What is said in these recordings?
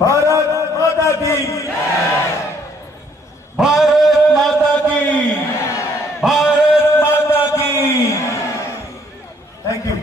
भारत माता की, भारत माता की, भारत माता की। Thank you.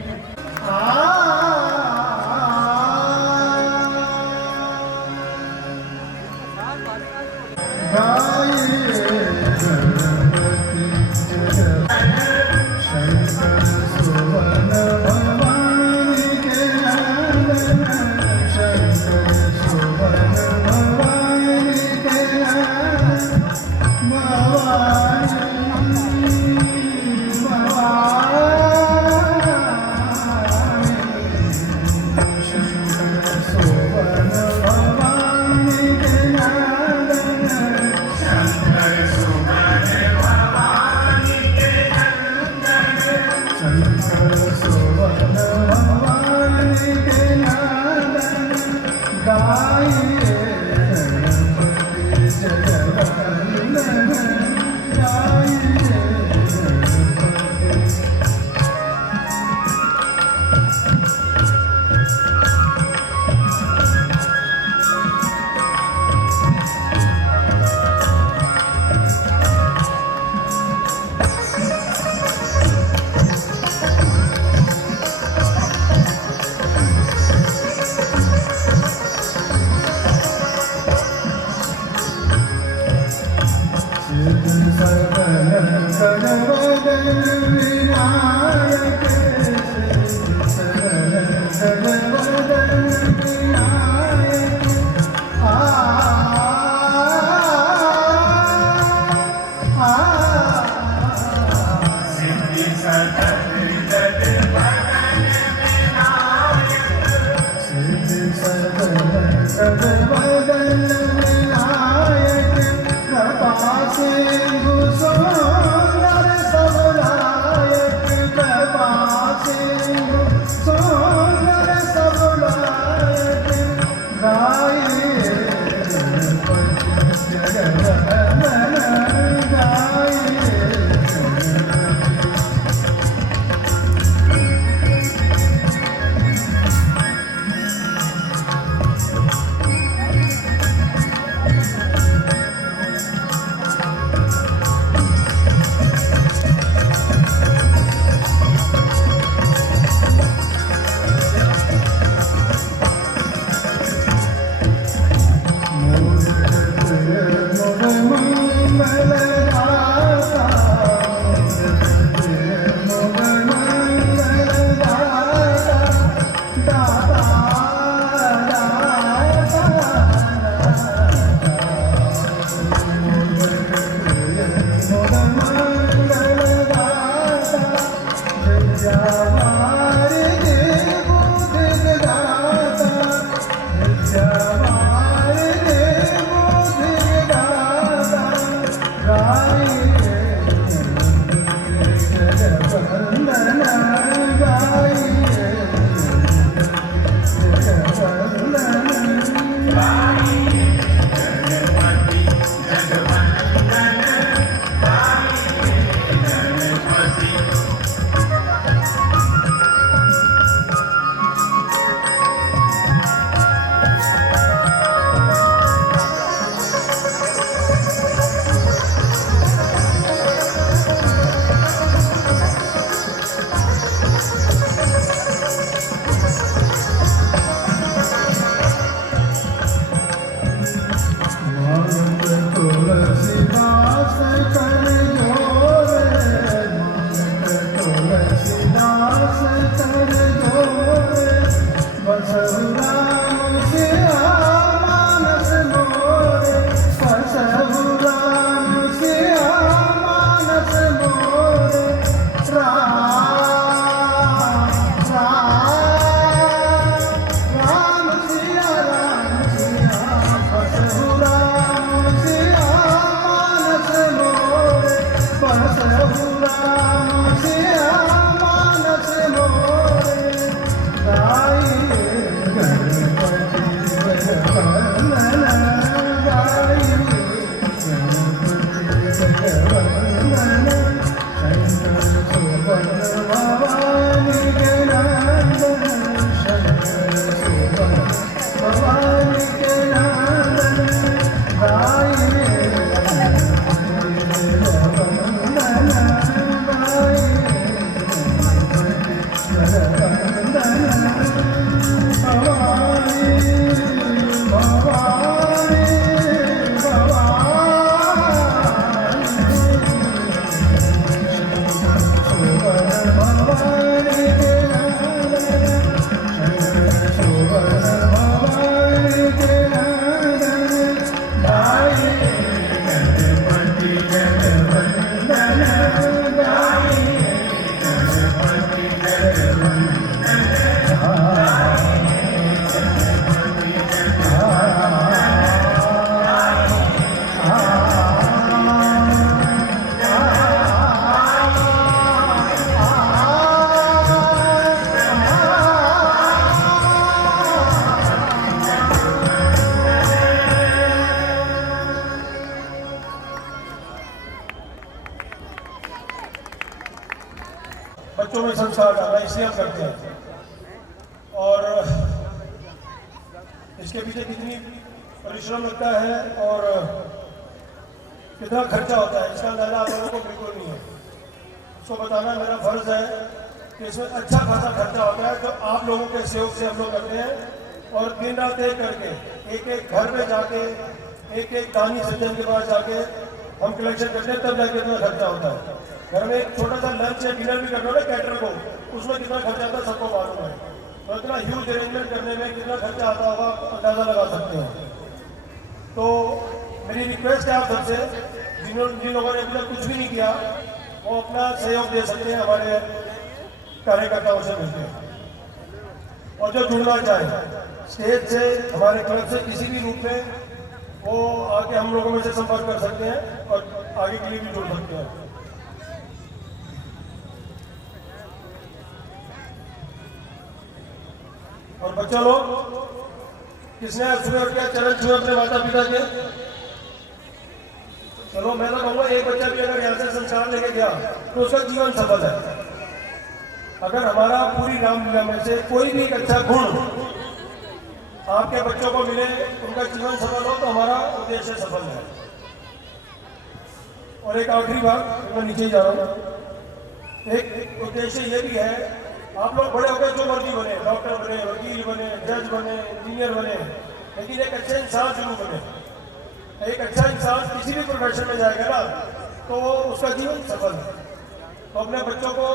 इसलिए हम करते हैं। और इसके पीछे कितनी परिश्रम लगता है और कितना खर्चा होता है इसका अंदाजा आप लोगों को बिल्कुल नहीं है। उसको बताना मेरा फर्ज है कि इसमें अच्छा खासा खर्चा होता है जो आप लोगों के सहयोग से हम लोग करते हैं। और दिन रात एक करके एक एक घर पे जाके एक एक दानी सज्जन के पास जाके हम कलेक्शन करते हैं, तब जाके इतना खर्चा होता है। घर में एक छोटा सा लंच या डिनर भी करना है कैटर को, उसमें कितना खर्चा आता है सबको मालूम है। तो इतना ह्यूज अरेंजमेंट करने में कितना खर्चा आता होगा अंदाजा लगा सकते हैं। तो मेरी रिक्वेस्ट है आप सबसे, जिन लोगों ने अभी तक कुछ भी नहीं किया वो अपना सहयोग दे सकते हैं हमारे कार्यकर्ताओं से मिलकर। और जो जुड़ना चाहे स्टेज से, हमारे क्लब से किसी भी रूप में, वो आके हम लोगों में से संपर्क कर सकते हैं और आगे के लिए भी जुड़ सकते हैं। और बच्चों लोग, किसने सुबह उठ के चरण छुए अपने माता पिता के? चलो मैं तो कहूँगा एक बच्चा भी अगर यहाँ से संस्कार लेके गया तो उसका जीवन सफल है। अगर हमारा पूरी रामलीला में से कोई भी एक अच्छा गुण आपके बच्चों को मिले, उनका जीवन सफल हो, तो हमारा उद्देश्य सफल है। और एक आखिरी बात, मैं नीचे ही जा रहा हूँ, एक उद्देश्य ये भी है, आप लोग बड़े होकर जो मर्जी बने, डॉक्टर बने, वकील बने, जज बने, इंजीनियर बने, लेकिन एक अच्छे इंसान जरूर बने। एक अच्छा इंसान किसी भी प्रोफेशन में जाएगा ना तो उसका जीवन सफल है। तो अपने बच्चों को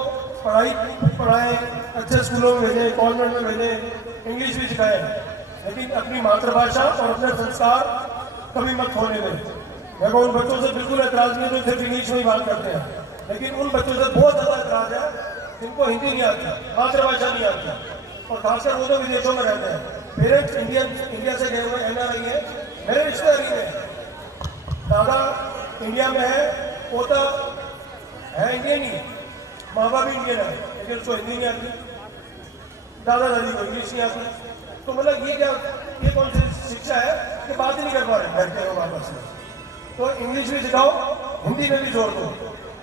पढ़ाएं, अच्छे स्कूलों में भेजें, कॉन्वेंट में भेजें, इंग्लिश भी सिखाएं, लेकिन अपनी मातृभाषा और अपने संस्कार कभी मत खोने दें। देखो उन बच्चों से बिल्कुल एतराज नहीं है जो सिर्फ इंग्लिश में ही बात करते हैं, लेकिन उन बच्चों से बहुत ज़्यादा एतराज है जिनको हिंदी नहीं आती, मातृभाषा नहीं आती, और खासकर वो जो विदेशों में रहते हैं। पेरेंट्स इंडिया से गए हुए NRI है, मेरे रिश्तेदारी में दादा इंडिया में है, पोता है इंडियन ही, माँ बाप भी इंडियन है, लेकिन उसको हिंदी नहीं आती, दादा दादी को इंग्लिश नहीं आती। तो मतलब ये कौन सी शिक्षा है कि बात ही नहीं कर पा रहे बैठते हो आपस में? तो इंग्लिश भी सिखाओ, हिंदी में भी जोड़ दो।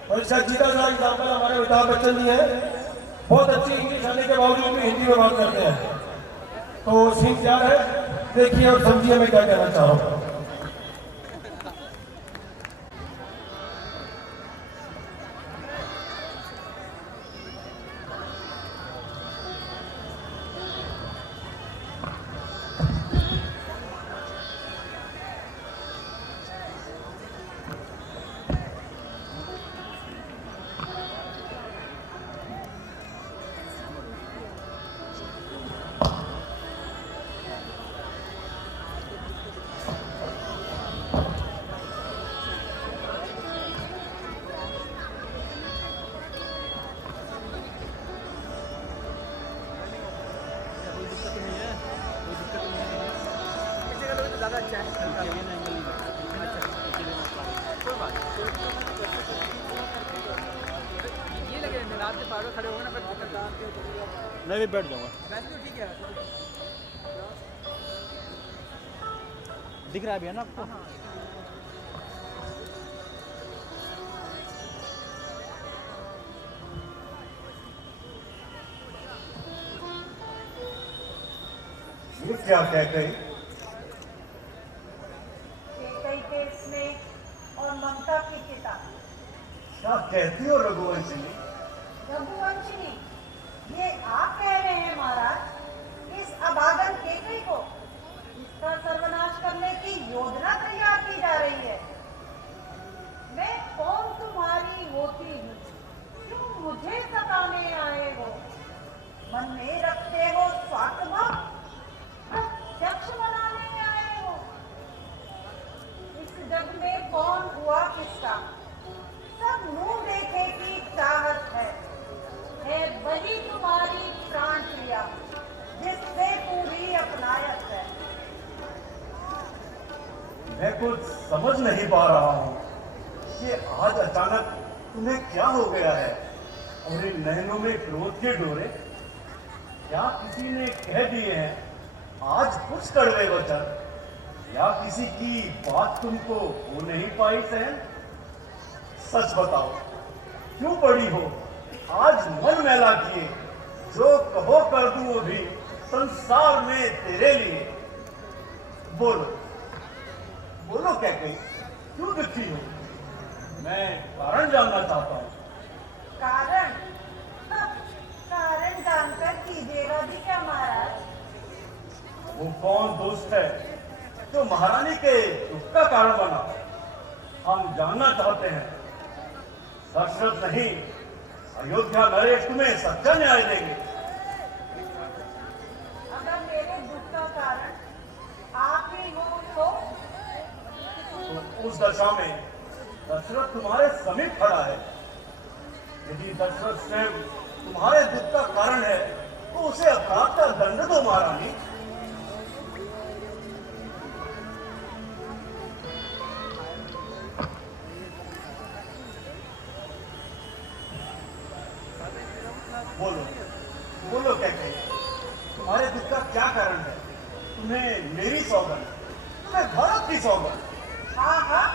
और इसका जीता सा एग्जाम्पल हमारे अमिताभ बच्चन जी हैं, बहुत अच्छी इंग्लिश आने के बावजूद भी हिंदी में बात करते हैं। तो सीन क्या है, देखिए और समझिए मैं क्या कहना चाह रहा हूँ। मैं भी बैठ जाऊंगा। ठीक है, दिख रहा है भैया ना आपको? ये क्या कहते हैं? के स्नेह और ममता की चिता। क्या कहती हो रघुवंशी? रघुवंशिनी, ये आप कह रहे हैं महाराज, इस अभागन केकई को इसका सर्वनाश करने की योजना तैयार की जा रही है। मैं कौन तुम्हारी होती हूँ, क्यों मुझे सताने आए हो? मन में रखते हो स्वार्थ भाव, प्रत्यक्ष बनाने आए हो। इस जग में कौन हुआ किसका, सब मुंह देखे की चाहत है वही तुम्हारी प्राण क्रिया, जिससे पूरी अपनायत है। मैं कुछ समझ नहीं पा रहा हूँ कि आज अचानक तुम्हें क्या हो गया है, और इन नैनों में क्रोध के डोरे क्या किसी ने कह दिए हैं आज कुछ कड़वे वचन, या किसी की बात तुमको हो नहीं पाई सहन? सच बताओ, क्यों पड़ी हो आज मन मैला किए, जो कहो कर दूं वो भी संसार में तेरे लिए। बोलो बोलो क्या कही, क्यों दुखी हो? मैं कारण जानना चाहता हूँ। कारण? कारण जानकर कीजिएगा भी क्या महाराज? वो कौन दोस्त है जो महारानी के दुख का कारण बना? हम जानना चाहते हैं। दशरथ नहीं, अयोध्या नरेश तुम्हें सच्चा न्याय देंगे। अगर मेरे दुख का कारण आप ही हो तो उस दशा में दशरथ तुम्हारे समीप खड़ा है। यदि दशरथ स्वयं तुम्हारे दुख का कारण है तो उसे अपराध का दंड दो महारानी। बोलो बोलो क्या कहे, तुम्हारे दुख का क्या कारण है? तुम्हें मेरी सौगंध, तुम्हें भरत की सौगंध। हाँ हाँ,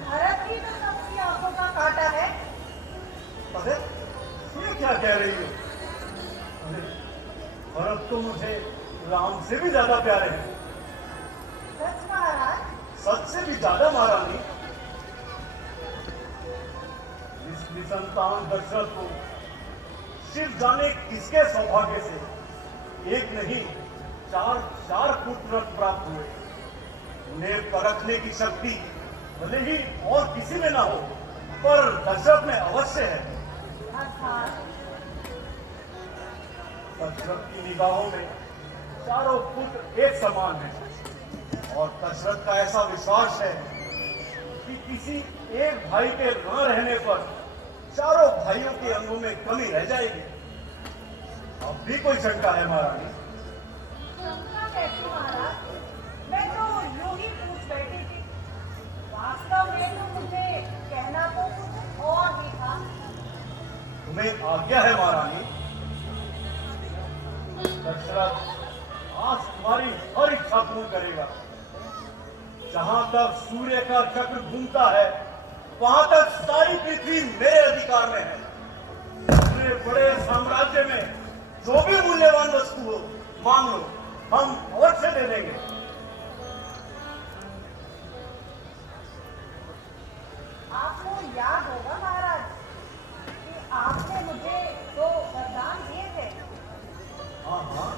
भरत ही तो सबकी आंखों का काटा है। अरे ये क्या कह रही हो? अरे भरत तो मुझे राम से भी ज्यादा प्यारे हैं। सच महाराज? सच से भी ज्यादा महारानी। इस निसंतान दशरथ को शिव जाने किसके सौभाग्य से एक नहीं चार पुत्र प्राप्त हुए। उन्हें परखने की शक्ति भले ही और किसी में ना हो, पर दशरथ में अवश्य है। अर्थात दशरथ की निगाहों में चारों पुत्र एक समान हैं और दशरथ का ऐसा विश्वास है कि किसी एक भाई के न रहने पर चारों भाइयों के अंगों में कमी रह जाएगी। अब भी कोई शंका है महारानी? शंका कैसी महाराज? मैं तो यूं ही पूछ बैठी थी। वास्तव में तो मुझे कहना तो कुछ और भी था। तुम्हें आज्ञा है महारानी। दशरथ आज तुम्हारी हर इच्छा पूर्ण करेगा। जहां तक सूर्य का चक्र घूमता है वहां तक सारी पृथ्वी मेरे अधिकार में है। अपने बड़े साम्राज्य में जो भी मूल्यवान वस्तु हो मांग लो, हम अवश्य दे देंगे। आपको याद होगा महाराज कि आपने मुझे दो वरदान दिए थे। हाँ हाँ,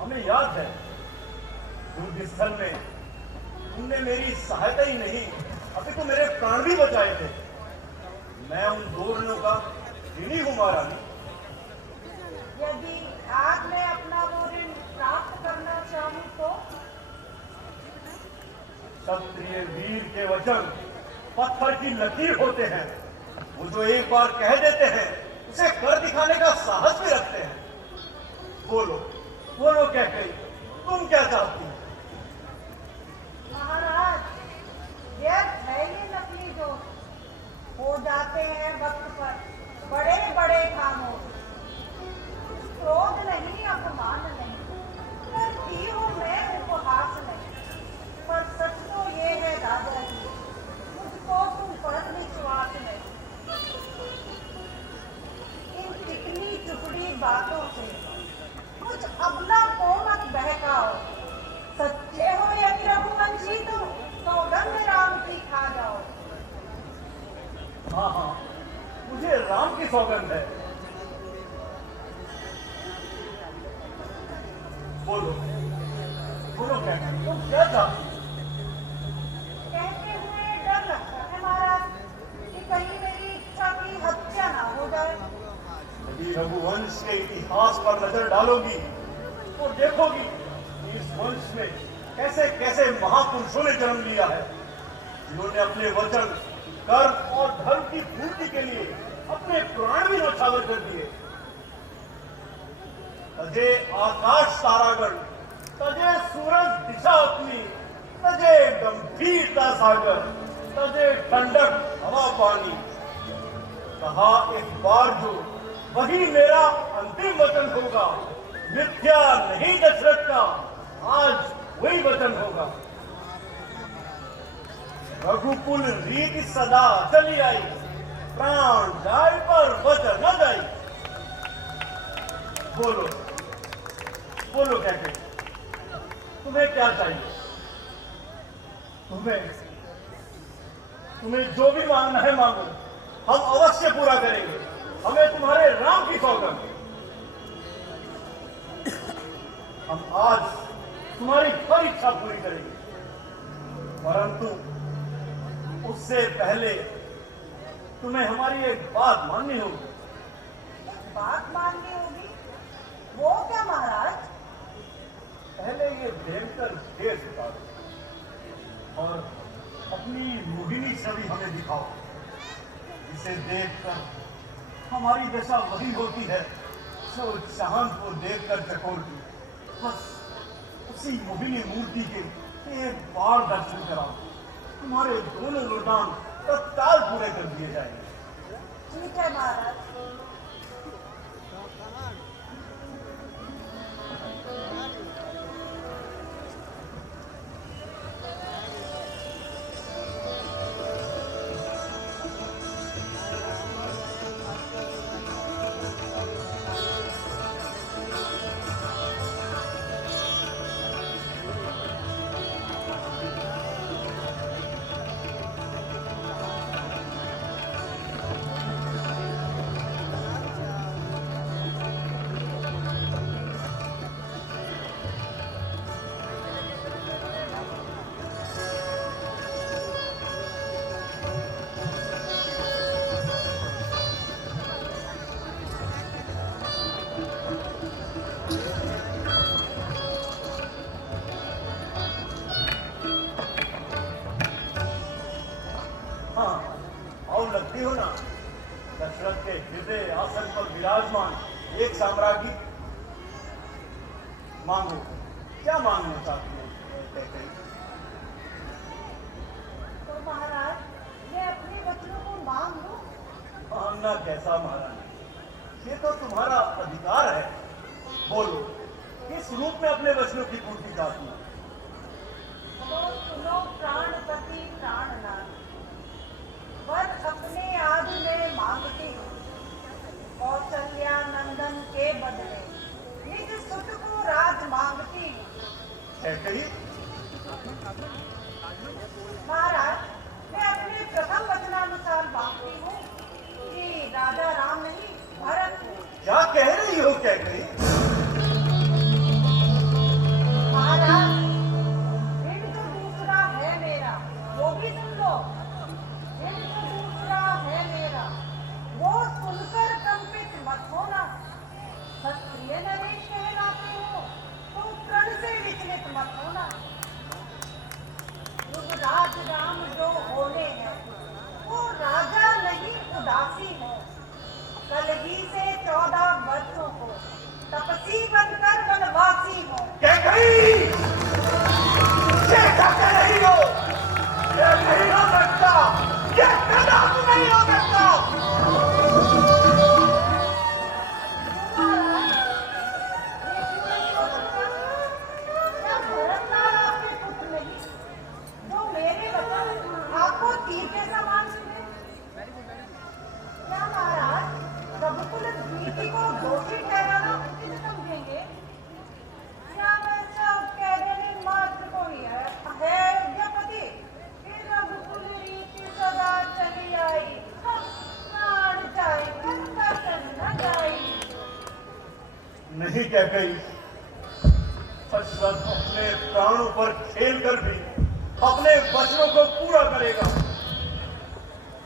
हमें याद है। युद्ध स्थल में तुमने मेरी सहायता ही नहीं अभी तो मेरे प्राण भी बचाए थे। मैं उन दो ऋणों का ऋणी हूं महारानी। यदि आज मैं अपना वो ऋण प्राप्त करना चाहूं तो? क्षत्रिय वीर के वचन पत्थर की लकीर होते हैं। वो जो एक बार कह देते हैं उसे कर दिखाने का साहस भी रखते हैं। बोलो बोलो क्या कही, तुम क्या चाहती हो? महाराज, व्यर्थ है ये नकली दोस्त। हो जाते हैं वक्त पर बड़े बड़े खामोश। क्रोध नहीं, अपमान नहीं, करती हूँ मैं उपहास नहीं। पर सच तो ये है दादाजी, मुझको तुम पर विश्वास नहीं। इन चिकनी चुपड़ी बातों से कुछ अबला को मत बहकाओ। सच्चे हो यदि रघुवंशी तुम सौगंध राम की खा जाओ। हाँ हाँ, मुझे राम की सौगंध है। बोलो बोलो क्या कही, तुम क्या चाहती हो? कहते हुए डर लगता है महाराज कि कहीं मेरी इच्छा की हत्या ना हो जाए। यदि रघुवंश के इतिहास पर नजर डालोगी तो देखोगी कि इस वंश में कैसे कैसे महापुरुषों ने जन्म लिया है, जिन्होंने अपने वचन, कर्म और धर्म की पूर्ति के लिए अपने प्राण भी न्यौछावर कर दिए। तजे आकाश तारागण, तजे सूरज दिशा अपनी, तजे गंभीरता सागर, तजे ठंडक हवा पानी। कहा एक बार जो वही मेरा अंतिम वचन होगा। मिथ्या नहीं दशरथ का, आज वही वचन होगा। रघुकुल रीति सदा चली आई, प्राण जाए पर वचन न जाई। बोलो बोलो कैके, तुम्हें क्या चाहिए? तुम्हें जो भी मांगना है मांगो, हम अवश्य पूरा करेंगे। हमें तुम्हारे राम की सौगंध। हम आज तुम्हारी हर इच्छा पूरी करेंगे, परंतु उससे पहले तुम्हें हमारी एक बात माननी होगी। बात माननी होगी? वो क्या महाराज? पहले ये भयंकर भेष उतारो और अपनी मोहिनी छवि हमें दिखाओ। इसे देखकर हमारी दशा वही होती है जो चांद को देखकर चकोरती। बस उसी मोहिनी मूर्ति के एक बार दर्शन कराओ, तुम्हारे दोनों वरदान तत्काल पूरे कर दिए जाएंगे। ठीक है महाराज। लगती हो ना दशरथ के हृदय आसन पर विराजमान एक साम्राज्ञी। मांगो, क्या मांगना चाहती हो? तो महाराज, मैं अपने वचनों को मांग लूं? मांगना कैसा महारानी, ये तो तुम्हारा अधिकार है। बोलो, किस रूप में अपने वचनों की पूर्ति चाहती हो? तो सुनो प्राणपति प्राणनाथ, वर अपने आज में मांगती हूँ। कौशल्या नंदन के बदले निज सुत को राज मांगती हूँ। कही महाराज, मैं अपने प्रथम वचनानुसार मांगती हूँ कि राजा राम नहीं भरत हो। क्या कह रही हो? क्या कही? महाराज, ऋण तो दूसरा है मेरा, वो भी सुन लो। ऋण तो दूसरा है मेरा, वो सुनकर कंपित मत होना। क्षत्रिय नरेश कहलाते हो तो प्रण से विचलित मत होना। युवराज राम जो होने हैं वो राजा नहीं उदासी है। कल ही से 14 वर्षों को तपसी बनकर वनवासी हो। क्या कही? ये क्या कह रही हो? ये नहीं हो सकता, ये कदापि नहीं हो सकता। क्या भरतलाल आपके पुत्र नहीं, जो मेरे वचन आपको तीर के समान सुने? क्या महाराज, रघुकुल नीति को दोषी ठहराना उचित समझेंगे? क्या मैं सब कहने मात्र को ही है यज्ञपति? फिर रघुकुल रीति सदा चली आई, प्राण जाए कसर न जाई। नहीं क्या कही, दशरथ अपने प्राणों पर खेलकर भी अपने वचनों को पूरा करेगा।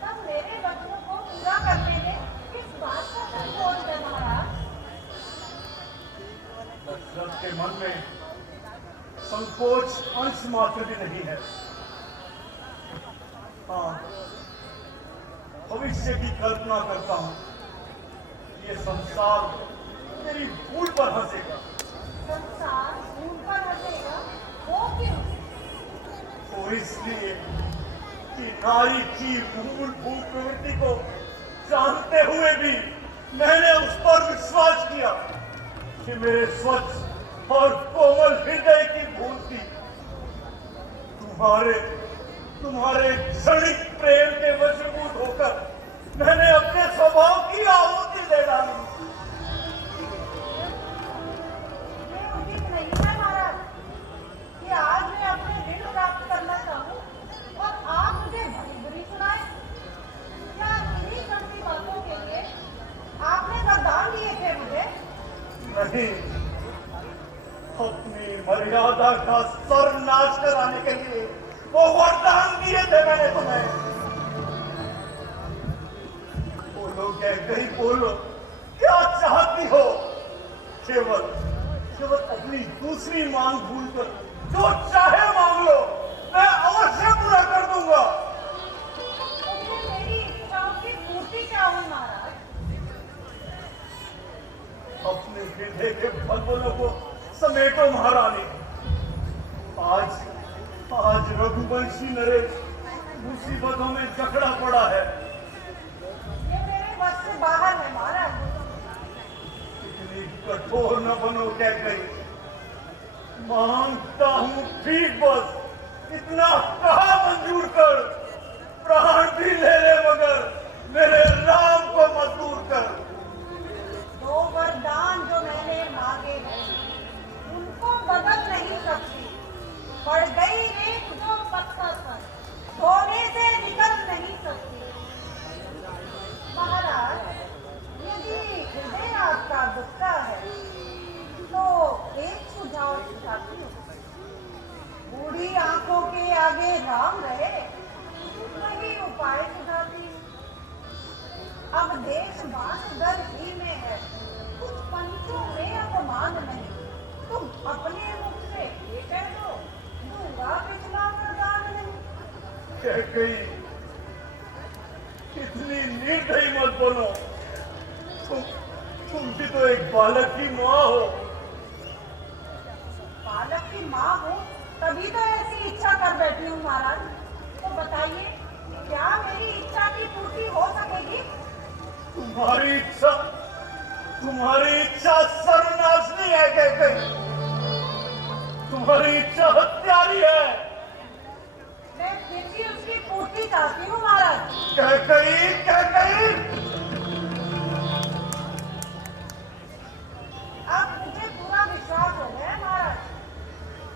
तब मेरे वचनों को पूरा करने में किस बात का संकोच है महाराज? दशरथ के मन में संकोच अंश मात्र भी नहीं है। हाँ, भविष्य की कल्पना करता हूं, ये संसार मेरी भूल पर हंसेगा। संसार भूल पर हंसेगा? वो क्यों? तो इसलिए कि नारी की मूलभूत प्रवृत्ति को जानते हुए भी मैंने उस पर विश्वास किया कि मेरे स्वच्छ और कोमल हृदय की भूल थी। तुम्हारे क्षणिक प्रेम के वशीभूत होकर मैंने अपने स्वभाव की आहुति दे डाली। अपनी मर्यादा का सर्वनाश कराने के लिए वो वरदान दिए थे मैंने तुम्हें। बोलो कैकई, बोलो क्या चाहती हो? केवल केवल अपनी दूसरी मांग भूलकर जो चाहे मांग लो, मैं अवश्य पूरा कर दूंगा। मुझे मेरी इच्छाओं की पूर्ति चाहिए महाराज। अपने हृदय के बलबलों को समेटो महारानी। आज आज रघुवंशी नरेश मुसीबतों में जकड़ा पड़ा है। ये मेरे बस से बाहर है महाराज। इतनी कठोर न बनो कैकई। मांगता हूं ठीक, बस इतना कहा मंजूर कर। प्राण भी ले ले मगर मेरे राम को मत दूर कर। दो वरदान जो मैंने मांगे हैं उनको बदल नहीं सकती। पड़ गई रेत जो पत्थर पर, धोने से निकल नहीं सकती। महाराज, यदि हृदय आपका दुखता है तो एक सुझाव सुझाती हूँ। बूढ़ी आंखों के आगे राम रहे, वही उपाय सुझाती हूँ। अब देश बांसगर ही में है, कुछ पंचों में अपमान नहीं। तुम अपने मुख से ये कह दो, दूंगा पिछला वरदान नहीं। कैकई, इतनी निर्दयी मत बनो। तुम भी तो एक बालक की माँ हो। बालक की माँ हूँ तभी तो ऐसी इच्छा कर बैठी हूँ महाराज। तो बताइए, क्या मेरी इच्छा की पूर्ति हो सकेगी? तुम्हारी इच्छा सर्वनाशनी है कैकई। तुम्हारी इच्छा हत्यारी है। मैं फिर भी उसकी पूर्ति चाहती हूँ महाराज। कैकई, कैकई, अब मुझे पूरा विश्वास हो गया है महाराज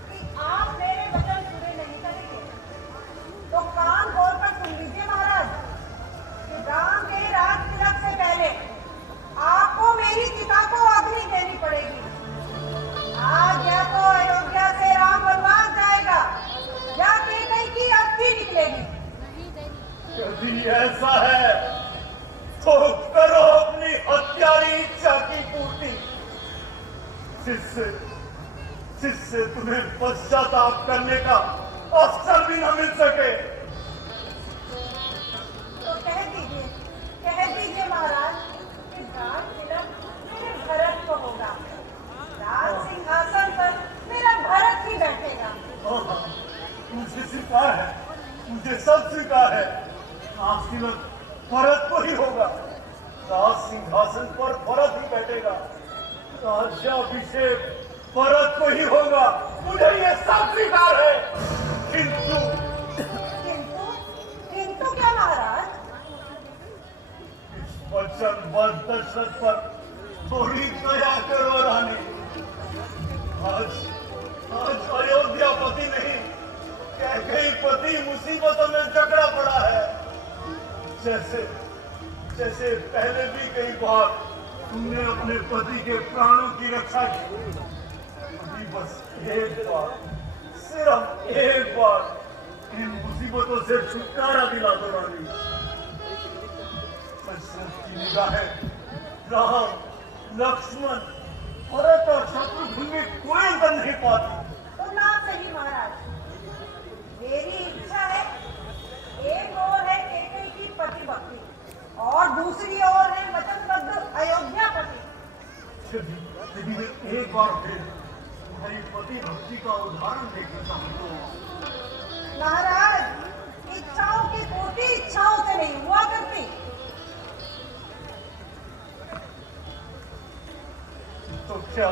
कि आप मेरे वचन पूरे नहीं करेंगे। तो कान खोलकर सुन लीजिए महाराज कि राम के राज तिलक से पहले आपको मेरी चिता को अग्नि देनी पड़ेगी। आज या तो अयोध्या से राम वनवास जाएगा या कैकई की अर्थी निकलेगी। यदि ऐसा है तो करो अपनी हत्यारी इच्छा की पूर्ति, जिससे तुम्हें पश्चाताप करने का अवसर भी न मिल सके। तो कह दीजिए महाराज कि राज तिलक मेरे भरत को होगा। राज सिंहासन पर मेरा भरत ही बैठेगा। मुझे स्वीकार है, मुझे सब स्वीकार है। राज तिलक भरत को ही होगा। राज सिंहासन पर भरत ही बैठेगा। राज्याभिषेक भरत को ही होगा। मुझे ये सब स्वीकार है। किंतु किंतु क्या महाराज? इस वचनबद्ध दशरथ पर थोड़ी दया करो रानी। आज अयोध्यापति नहीं, कैकई पति मुसीबतों में जकड़ा पड़ा है। जैसे पहले भी कई बार तुमने अपने पति के प्राणों की रक्षा की। अभी बस एक बार, सिर्फ एक बार इन मुसीबतों से छुटकारा दिला दो रानी। दशरथ की निगाहें राम, लक्ष्मण, भरत और शत्रुघ्न में कोई अंतर नहीं पाती। तो ना सही महाराज, मेरी इच्छा है, एक ओर है कैकई की पति भक्ति और दूसरी ओर है वचनबद्ध अयोध्यापति। यदि एक बार फिर तुम्हारी पति भक्ति का उदाहरण देखना चाहूँ तो महाराज, इच्छाओं की पूर्ति इच्छाओं से नहीं हुआ करती। तो क्या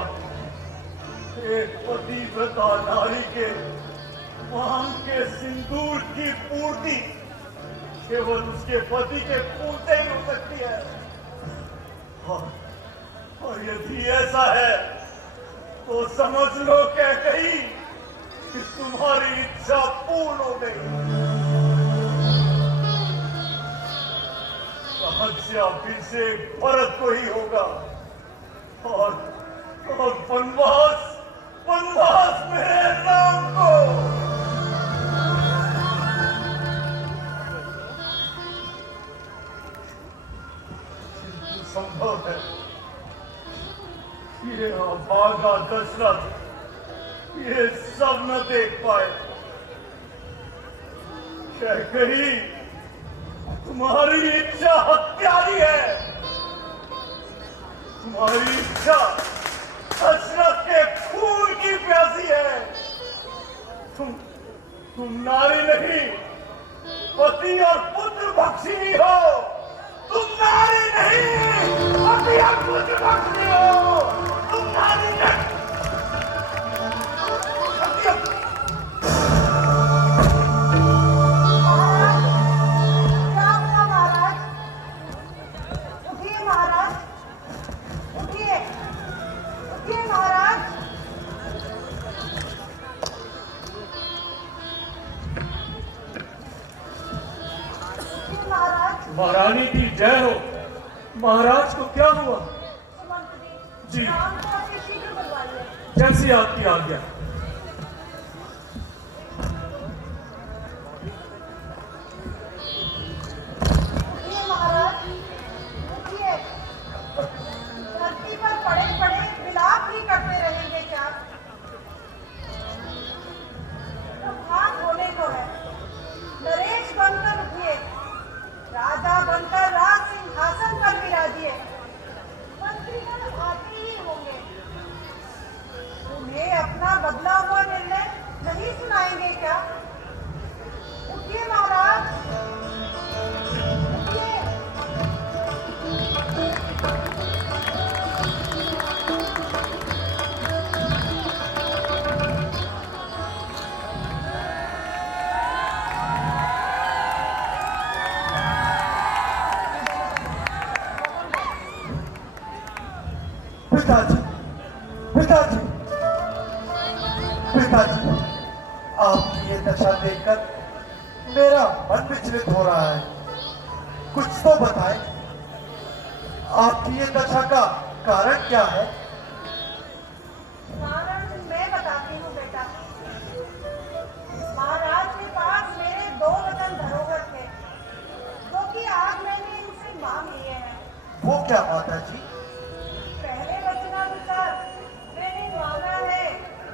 एक पतिव्रता नारी के मांग के सिंदूर की पूर्ति केवल उसके पति के खून से ही हो सकती है? और यदि ऐसा है तो समझ लो कैकई कि तुम्हारी इच्छा पूर्ण हो गई। राज्याभिषेक भरत को ही होगा और वनवास दशरथ ये सब न देख पाए। कही तुम्हारी इच्छा हत्यारी है। तुम्हारी इच्छा दशरथ के खून की प्यासी है। तुम नारी नहीं, पति और पुत्र भक्षिणी हो। तुम नारी नहीं, पति और पुत्र भक्षिणी हो। तुम नारी नहीं। महारानी की जय हो। महाराज को क्या हुआ? जी जैसी आपकी आज्ञा। महाराज धरती पर पड़े पड़े विलाप ही करते रहेंगे क्या? तो हाथ होने को है। नरेश बनकर उठिए, राजा बनकर राज सिंहासन पर विराजिए। मंत्रीगण आते ही होंगे। उन्हें अपना बदला हुआ निर्णय नहीं सुनाएंगे क्या? उठिए महाराज, उठिए। पिताजी, पिताजी, पिताजी, आपकी ये दशा देखकर मेरा मन विचलित हो रहा है। कुछ तो बताएं, आपकी ये दशा का कारण क्या है? कारण मैं बताती हूँ बेटा। महाराज के पास मेरे 2 वचन धरोहर थे, जो कि आज मैंने इनसे मांग लिए हैं। वो क्या माता जी? पहले वचनानुसार मैंने मांगा है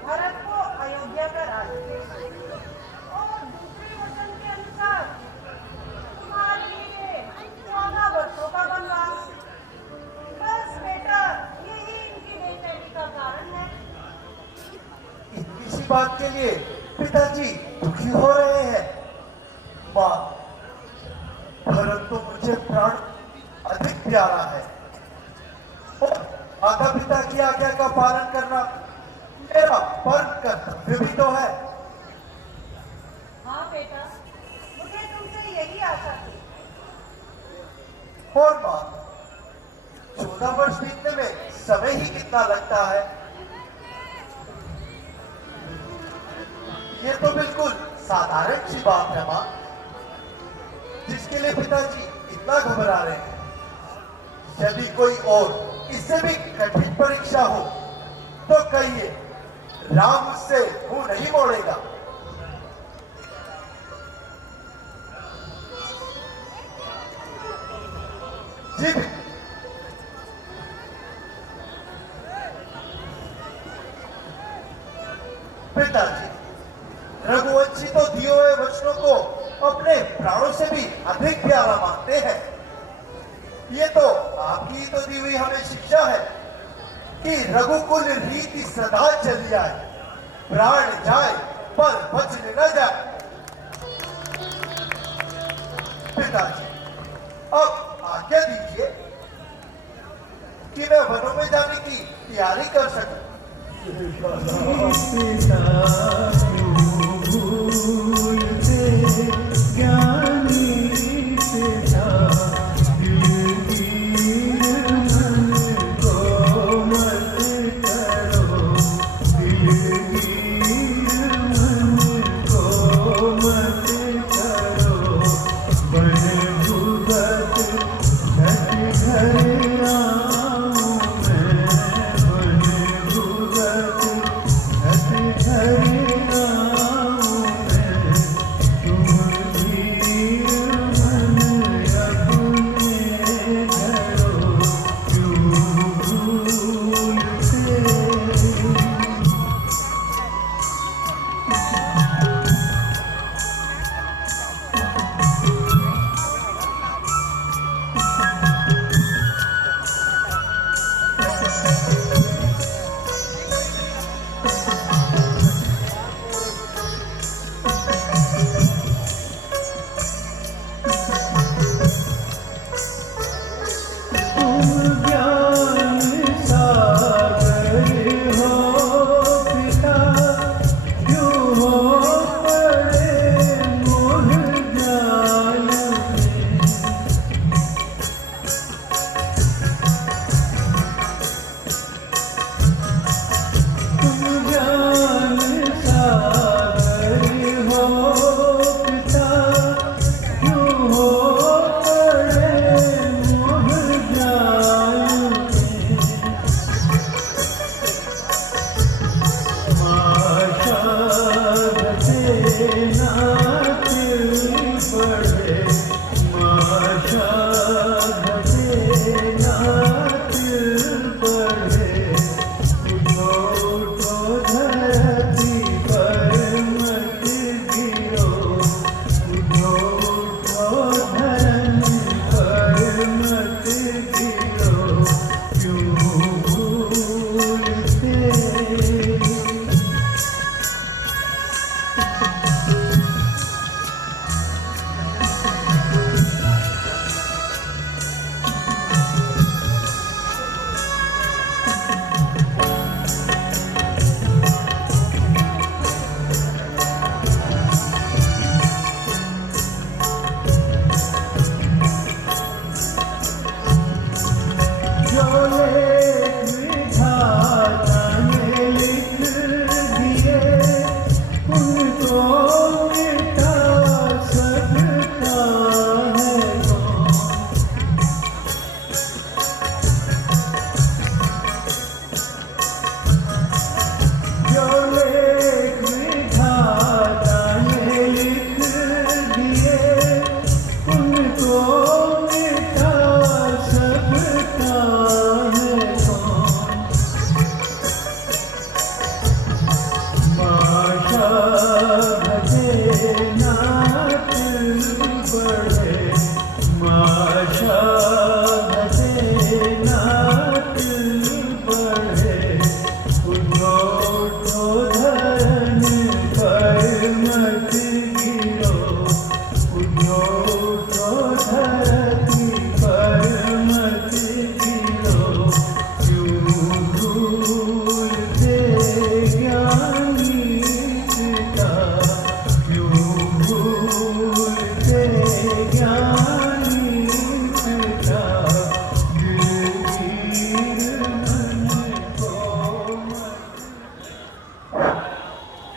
भरत को अयोध्या का राज्य, और दूसरे वचन के अनुसार तुम्हारे लिए 14 वर्षों का वनवास। बस बेटा, यही इनकी बेचैनी का कारण है। इतनी सी बात के लिए पिताजी दुखी हो रहे हैं। माँ, भरत तो मुझे प्राण अधिक प्यारा है, और माता पिता की आज्ञा का पालन करना मेरा परम कर्तव्य भी तो है। हाँ बेटा, मुझे तुमसे यही आशा थी। और माँ, 14 वर्ष बीतने में समय ही कितना लगता है। ये तो बिल्कुल साधारण सी बात है माँ, जिसके लिए पिताजी इतना घबरा रहे हैं। यदि कोई और इससे भी कठिन परीक्षा हो तो कहिए, राम उससे मुंह नहीं मोड़ेगा। जी पिताजी, रघुवंशी तो दिए हुए वचनों को अपने प्राणों से भी अधिक प्यारा मानते हैं। ये तो आपकी तो दी हुई हमें शिक्षा है कि रघुकुल रीति सदा चल जाए, प्राण जाए पर वचन न जाए। पिताजी, अब आज्ञा दीजिए कि मैं वनों में जाने की तैयारी कर सकूं। हरे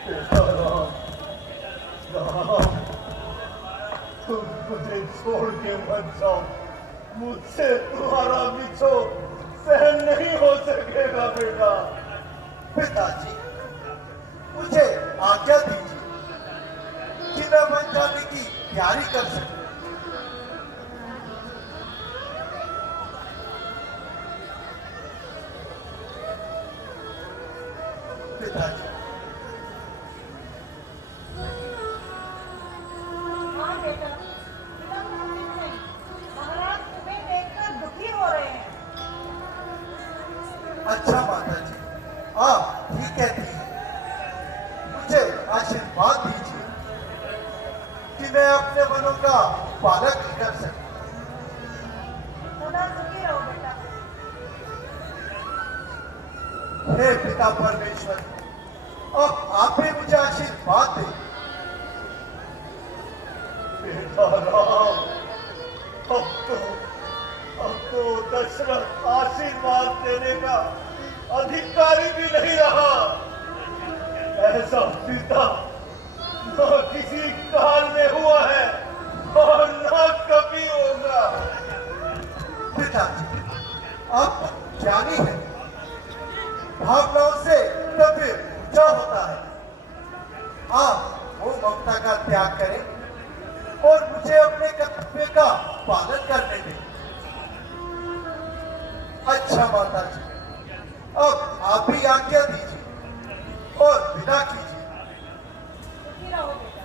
राम, तुम मुझे छोड़ के मत जाओ। मुझसे तुम्हारा बिछोह सहन नहीं हो सकेगा बेटा। पिताजी, मुझे आज्ञा दीजिए कि मैं बन जाने की तैयारी कर सकूं। पिताजी, हाँ बेटा, विलंब उचित नहीं। महाराज तुम्हें देखकर दुखी हो रहे हैं। अच्छा माता जी, आप ठीक कहती हैं। मुझे आशीर्वाद दीजिए कि मैं अपने मनों का पालन कर सकूं। सदा सुखी रहो बेटा। हे पिता परमेश्वर, अब आप भी मुझे आशीर्वाद दें। बेटा राम, अब तो दशरथ आशीर्वाद देने का अधिकारी भी नहीं रहा। ऐसा पिता न किसी काल में हुआ है और न कभी होगा। पिताजी, आप ज्ञानी हैं। भावनाओं से तभी ऊंचा होता है। आप वो ममता का त्याग करें और मुझे अपने कर्तव्य का पालन करने दें। अच्छा माता जी, अब आप भी आज्ञा दीजिए और विदा कीजिए। सुखी रहो बेटा।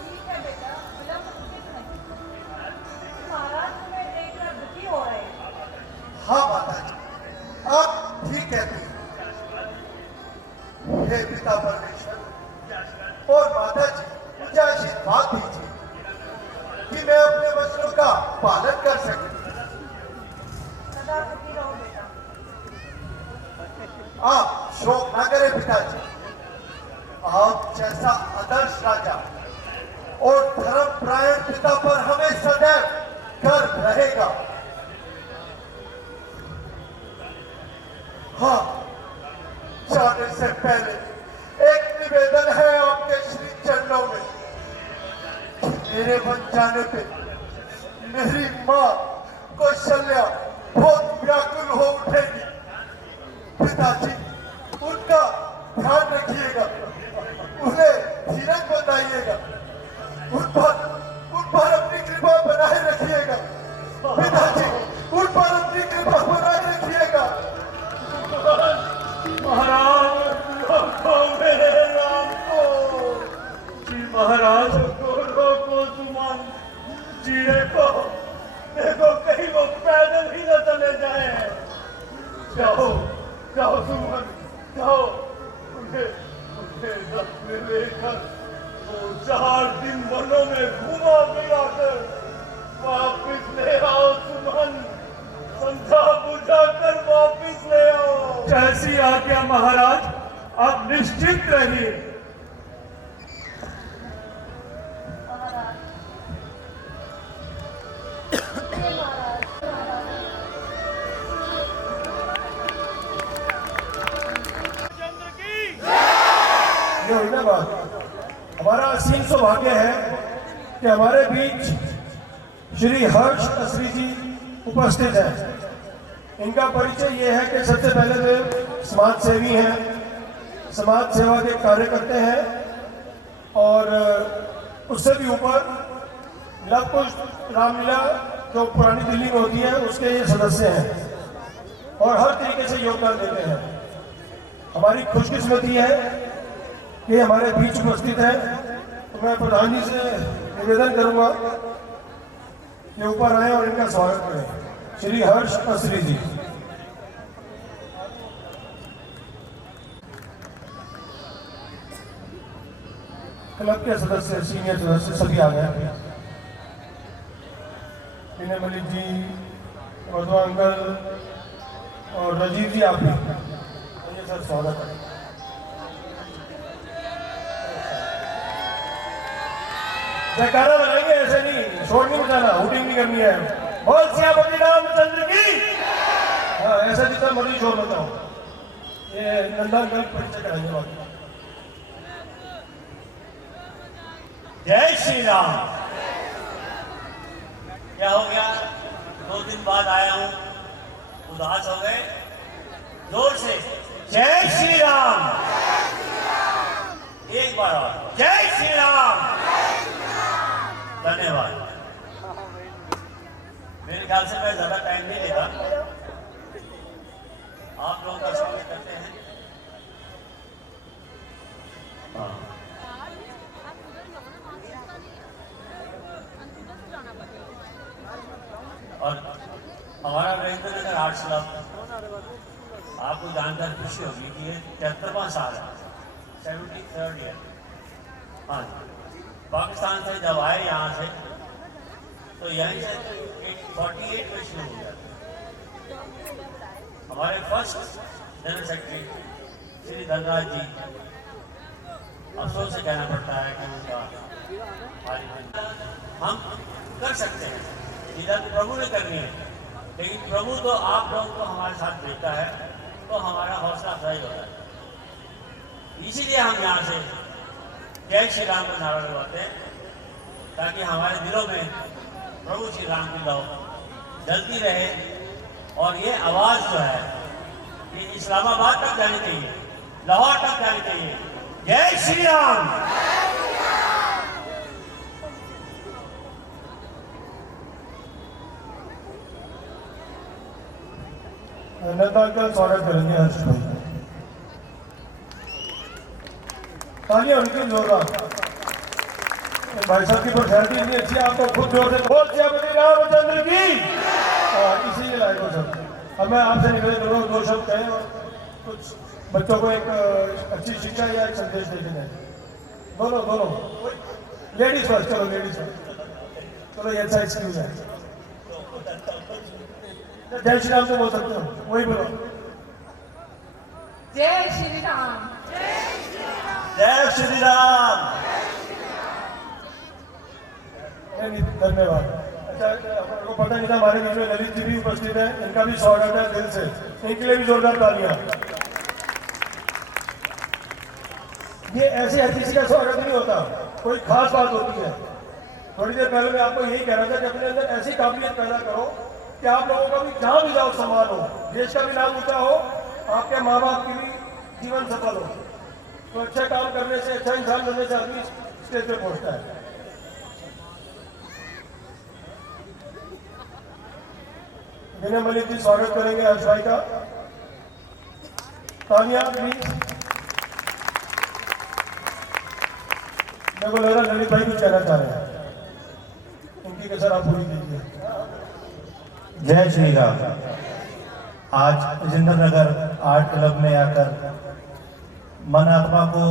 ठीक है बेटा, विलंब उचित नहीं। महाराज तुम्हें देखकर दुखी हो रहे हैं। हाँ माता जी, आप ठीक कहती हैं। हे पिता परमेश्वर और माता जी, मुझे आशीर्वाद दीजिए कि मैं अपने वचनों का पालन कर सकूं। सदा सुखी रहो बेटा। आप शोक न करें पिताजी। आप जैसा आदर्श राजा और धर्मपरायण पिता पर हमें सदैव गर्व रहेगा। हाँ, जाने से पहले एक निवेदन है आपके श्री चरणों में। मेरे बन जाने पे मेरी माँ कौशल्या बहुत व्याकुल हो उठेगी। पिताजी, उनका ध्यान रखिएगा, उन्हें धीरज बताइएगा, उन पर अपनी कृपा बनाए रखिएगा। पिताजी, उन पर अपनी कृपा बनाए रखिएगा। महाराज रोको मेरे राम को। जी महाराज रोको सुमन जीने को। देखो कहीं वो पैदल ही न चले जाए। जाओ जाओ सुमन जाओ, उन्हें रथ में लेकर वो 4 दिन वनों में घुमा फिरा कर वापिस ले आओ सुमन। समझा बुझा कर वापिस ले आओ। कैसी आज्ञा महाराज, आप निश्चित रहिए। महाराज, हे महाराज, ये हुई ना बात। हमारा असीम सौभाग्य है कि हमारे बीच श्री हर्ष असरी जी उपस्थित हैं। इनका परिचय ये है कि सबसे पहले वे समाज सेवी हैं, समाज सेवा के कार्य करते हैं और उससे भी ऊपर लव कुश रामलीला जो पुरानी दिल्ली में होती है उसके ये सदस्य हैं और हर तरीके से योगदान देते हैं। हमारी खुशकिस्मती है कि हमारे बीच उपस्थित है। तो मैं प्रधान जी से निवेदन करूंगा कि ऊपर आए और इनका स्वागत करें। श्री हर्ष असरी जी। क्लब के सदस्य, सीनियर सदस्य सभी आ गए। विनय मलिक जी, मधुआ अंकल और राजीव जी, आप भी आइए सर, स्वागत है। जयकारा लगाएंगे, ऐसे नहीं, शोर नहीं मचाना, हुटिंग नहीं करनी है। बोल सियापति रामचंद्र की, हाँ, ऐसा जितना मर्जी जोर बताओ, ये नंदा नल परिचय कराएंगे बाकी। जय श्री राम। क्या हो गया? 2 दिन बाद आया हूं, उदास हो गए? जोर से जय श्री राम। एक बार और जय श्री राम। धन्यवाद। मेरे ख्याल से मैं ज्यादा टाइम नहीं लेता, आप लोगों का स्वागत करते हैं। हाँ। और हमारा वीरेंद्र नगर आर्ट्स क्लब, आपको जानकर खुशी होगी कि ये 73वां साल है, 73rd ईयर। हाँ, पाकिस्तान से जब आए यहाँ से तो यहीं से 48 में शुरू हो गया। हमारे first general secretary Shri Dhanraj ji, अफसोस से कहना पड़ता है कि उनका हम कर सकते हैं, इधर प्रभु ने करनी है, लेकिन प्रभु तो आप लोगों को हमारे साथ भेजता है तो हमारा हौसला अफजाई होता है। इसीलिए हम यहाँ से जय श्री राम का नारा लगाते हैं, ताकि हमारे दिलों में प्रभु श्री राम की लौ जलती रहे और ये आवाज़ जो है ये इस्लामाबाद तक जानी चाहिए, लाहौर तक जानी चाहिए। जय श्री राम। नंदा का स्वागत करेंगे हर्ष भाई। तालियां उनके जोरदार। भाई साहब की पर्सनैलिटी इतनी अच्छी है, आपको खुद जोर से बोल श्री रामचंद्र की। इसी लायक हो सब। अब मैं आपसे निवेदन करूँगा 2 शब्द कहें और कुछ बच्चों को एक अच्छी शिक्षा या एक संदेश देते हैं। दोनों लेडीज फर्स्ट, चलो लेडीज फर्स्ट, चलो ये अच्छा एक्सक्यूज है। जय श्री राम से बोल सकते हो, वही बोलो। जय श्री राम। जय श्री राम। धन्यवाद। अच्छा, आपको पता नहीं था हमारे बीच में ललित जी भी उपस्थित है, इनका भी स्वागत है दिल से, इनके लिए भी जोरदार तालियां। ये ऐसे हर किसी का स्वागत नहीं होता, कोई खास बात होती है। थोड़ी देर पहले मैं आपको यही कह रहा था कि अपने अंदर ऐसी काबिलियत पैदा करो कि आप लोगों का भी जहां भी जाओ सम्मान हो, देश का भी नाम ऊंचा हो, आपके माँ बाप की भी जीवन सफल हो। तो अच्छा काम करने से, अच्छा इंसान बनने से आदमी स्टेज पे पहुंचता है। विनय मलिक जी स्वागत करेंगे हर्ष भाई का। तानिया प्लीज। मेरे को लग रहा ललित भाई कुछ कहना चाह रहे हैं, इनकी कसर आप पूरी कीजिए। जय श्री राम। आज राजेंद्र नगर आर्ट क्लब में आकर मन आत्मा को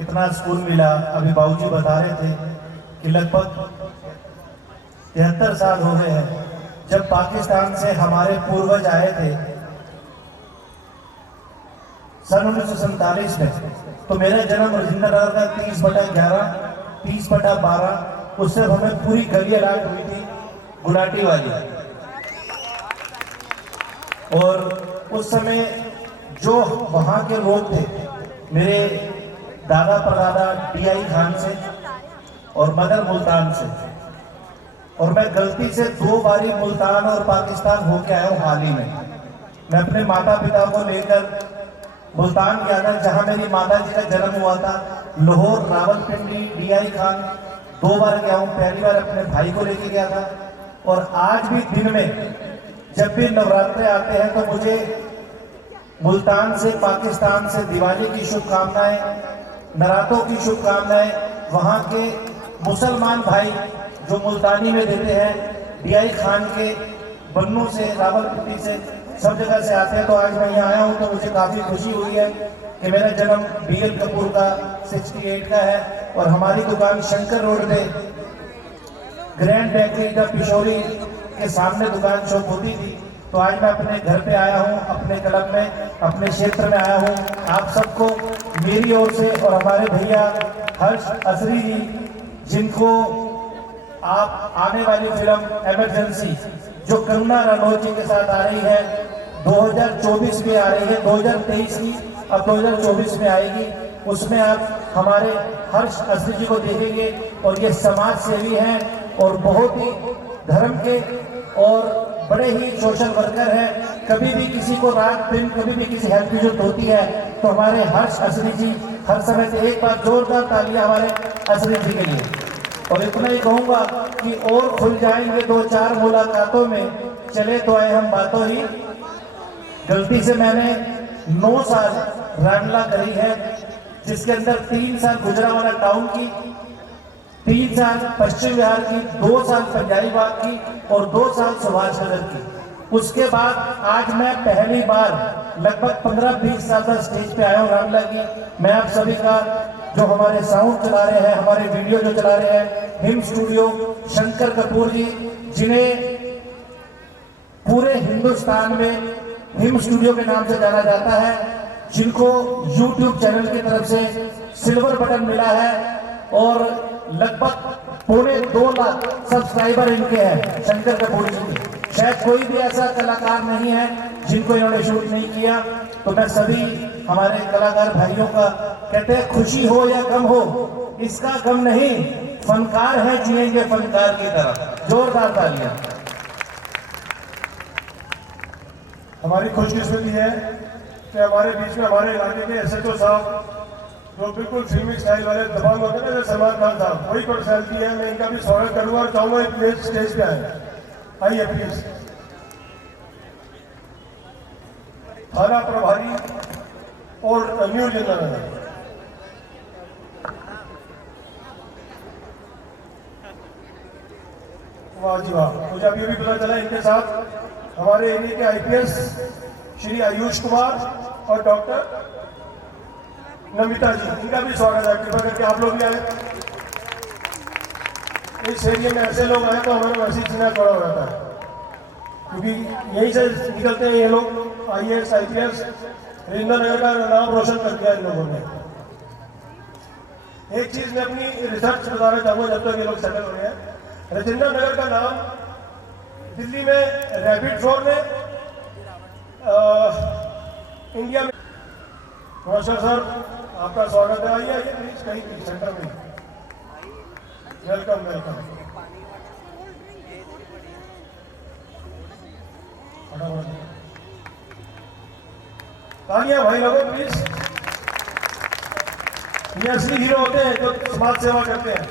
इतना सुकून मिला। अभी बाबूजी बता रहे थे कि लगभग 73 साल हो गए हैं जब पाकिस्तान से हमारे पूर्वज आए थे सन 1947 में। तो मेरा जन्म राजेंद्र नगर का 30/11, 30/12, उससे हमें पूरी गली अलाट हुई थी गुलाटी वाली। और उस समय जो वहाँ के लोग थे, मेरे दादा परदादा DI खान से और मदर मुल्तान से, और मैं गलती से 2 बारी मुल्तान और पाकिस्तान होके आया हूँ हाल ही में। मैं अपने माता पिता को लेकर मुल्तान गया था, जहाँ मेरी माता जी का जन्म हुआ था। लाहौर, रावलपिंडी, DI खान 2 बार गया हूँ। पहली बार अपने भाई को लेके गया था। और आज भी दिन में जब भी नवरात्रे आते हैं तो मुझे मुल्तान से, पाकिस्तान से दिवाली की शुभकामनाएं, नरातों की शुभकामनाएं वहाँ के मुसलमान भाई जो मुल्तानी में देते हैं, DI खान के बन्नू से, रावलपिंडी से, सब जगह से आते हैं। तो आज मैं यहाँ आया हूँ तो मुझे काफ़ी खुशी हुई है कि मेरा जन्म BL कपूर का 68 का है। और हमारी दुकान शंकर रोड पे ग्रैंड बेकरी का पिशोरी के सामने दुकान शॉप होती थी। तो आज मैं अपने घर पे आया हूँ, अपने क्लब में, अपने क्षेत्र में आया हूँ। आप सबको मेरी ओर से और हमारे भैया हर्ष असरी जी, जिनको आप आने वाली फिल्म इमरजेंसी जो कंगना रनौत जी के साथ आ रही है, 2024 में आ रही है, 2023 की अब 2024 में आएगी। उसमें आप हमारे हर्ष असरी जी को देखेंगे और ये समाज सेवी हैं और बहुत ही धर्म के और बड़े ही सोशल वर्कर हैं। कभी भी किसी को रात दिन कभी भी किसी हेल्प की जरूरत होती है तो हमारे हर्ष असरी जी हर समय से, एक बार जोरदार तालियां हमारे असरी जी के लिए। और इतना ही कहूंगा कि और खुल जाएंगे 2-4 मुलाकातों में, चले तो आए हम बातों ही। गलती से मैंने 9 साल रामला करी है, जिसके अंदर 3 साल गुजरावाला टाउन की, 3 साल पश्चिम बिहार की, 2 साल पंजाबी बाग की और 2 साल सुभाष नगर की। उसके बाद आज मैं पहली बार लगभग 15-20 साल तक स्टेज पे आया हूँ रामला की। मैं आप सभी का, जो हमारे साउंड चला रहे हैं, हमारे वीडियो जो चला रहे हैं, हिम स्टूडियो, शंकर कपूर जी, जिन्हें पूरे हिंदुस्तान में हिम स्टूडियो के नाम से जाना जाता है, जिनको YouTube चैनल की तरफ से सिल्वर बटन मिला है और लगभग 2.25 लाख सब्सक्राइबर इनके हैं, शंकर कपूर जी के। शायद कोई भी ऐसा कलाकार नहीं है जिनको इन्होंने शूट नहीं किया। तो मैं सभी हमारे कलाकार भाइयों का कहते हैं, खुशी हो या गम हो इसका गम नहीं, फनकार है जिएंगे फनकार की तरह। जोरदार तालियां। हमारी खुशकिस्मती है कि हमारे बीच में हमारे इलाके के SHO साहब, जो बिल्कुल फिल्मी स्टाइल वाले दबंग होते हैं ना, सलमान खान साहब, वही पर्सनैलिटी है। मैं इनका भी स्वागत करूंगा और चाहूंगा प्लीज स्टेज पे आए। आइए प्लीज। थाना प्रभारी और न्यू जनरल, वाह जी वाह। मुझे अभी भी पता चला इनके साथ हमारे एरिया के IPS श्री आयुष कुमार और डॉक्टर नमिता जी, इनका भी स्वागत है। कृपा करके आप लोग भी आए। इस एरिया में ऐसे लोग आए तो हमारा वैसे चिन्ह खड़ा हो जाता है, क्योंकि यहीं से निकलते हैं ये लोग। IAS IPS राजेंद्र नगर का नाम रोशन कर दिया इन लोगों ने। एक चीज मैं अपनी रिसर्च बताना चाहूंगा जब तक ये लोग सेटल हो रहे हैं। राजेंद्र नगर का नाम दिल्ली में रैबिट जोन में इंडिया में। नमस्कार सर, आपका स्वागत है। आइए आइए प्लीज, कहीं सेंटर में। Welcome welcome. तालियां भाई लोगों प्लीज। ये असली हीरो होते हैं जो समाज सेवा करते हैं,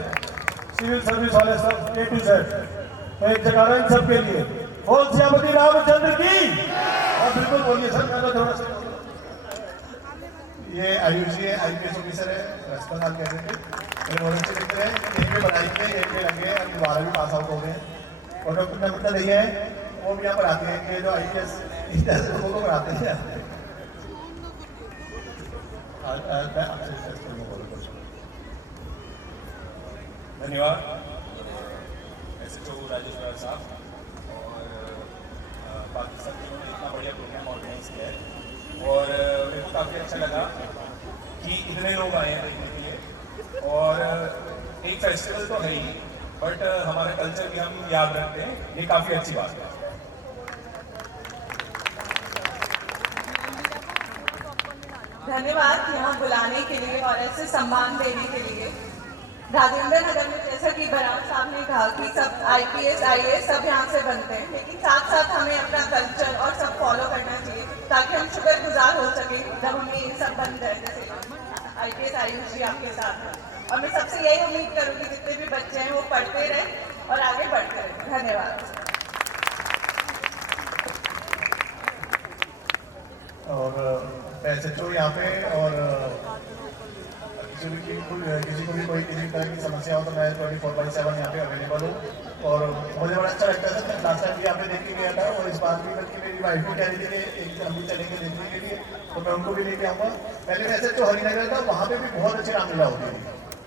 सिविल सर्विस वाले सब A to Z। तो एक जगह इन सबके लिए बोल श्रीमती रामचंद्र की। और बिल्कुल बोलिए सर, मैं तो थोड़ा सा। ये आयुष जी IPS ऑफिसर है, अस्पताल कहते थे। ये वॉलंटियर मित्र है, यहीं पे पढ़ाई के यहीं पे लगे, अभी 12वीं पास आउट हो गए हैं। और डॉक्टर नमिता नहीं है, वो भी यहाँ पर आते हैं कि जो IPS इस तरह से लोगों को पढ़ाते हैं। धन्यवाद SHO राजेश्वर साहब और पाकिस्तान ने इतना बढ़िया प्रोग्राम ऑर्गेनाइज किया है। और मेरे को काफ़ी अच्छा लगा कि इतने लोग आए हैं देखने के लिए। और एक फेस्टिवल तो है ही, बट हमारा कल्चर भी हम याद रखते हैं, ये काफ़ी अच्छी बात है। धन्यवाद यहाँ बुलाने के लिए और ऐसे सम्मान देने के लिए। राजेंद्र नगर में जैसा कि बराड़ साहब ने कहा कि सब IPS IAS सब यहाँ से बनते हैं, लेकिन साथ साथ हमें अपना कल्चर और सब फॉलो करना चाहिए ताकि हम शुक्रगुजार हो सके जब हमें ये सब बन जाए। जैसे IPS आयुष जी आपके साथ हैं और मैं सबसे यही उम्मीद करूँगी जितने भी बच्चे हैं वो पढ़ते रहें और आगे बढ़ते रहें। धन्यवाद। और SHO यहाँ पे, और किसी को भी कोई किसी तरह की समस्या हो तो मैं 24/7 यहाँ पे अवेलेबल हूँ। और मुझे बड़ा अच्छा लगता है सर, लास्ट टाइम भी यहाँ पे देख के गया था और इस बार भी, बल्कि मेरी वाइफ भी कह रही थी कि एक हम भी चलेंगे देखने के लिए, तो मैं उनको भी लेके आऊँगा। पहले मैं SHO हरिनगर था, वहाँ पे भी बहुत अच्छी रामलीला होती थी।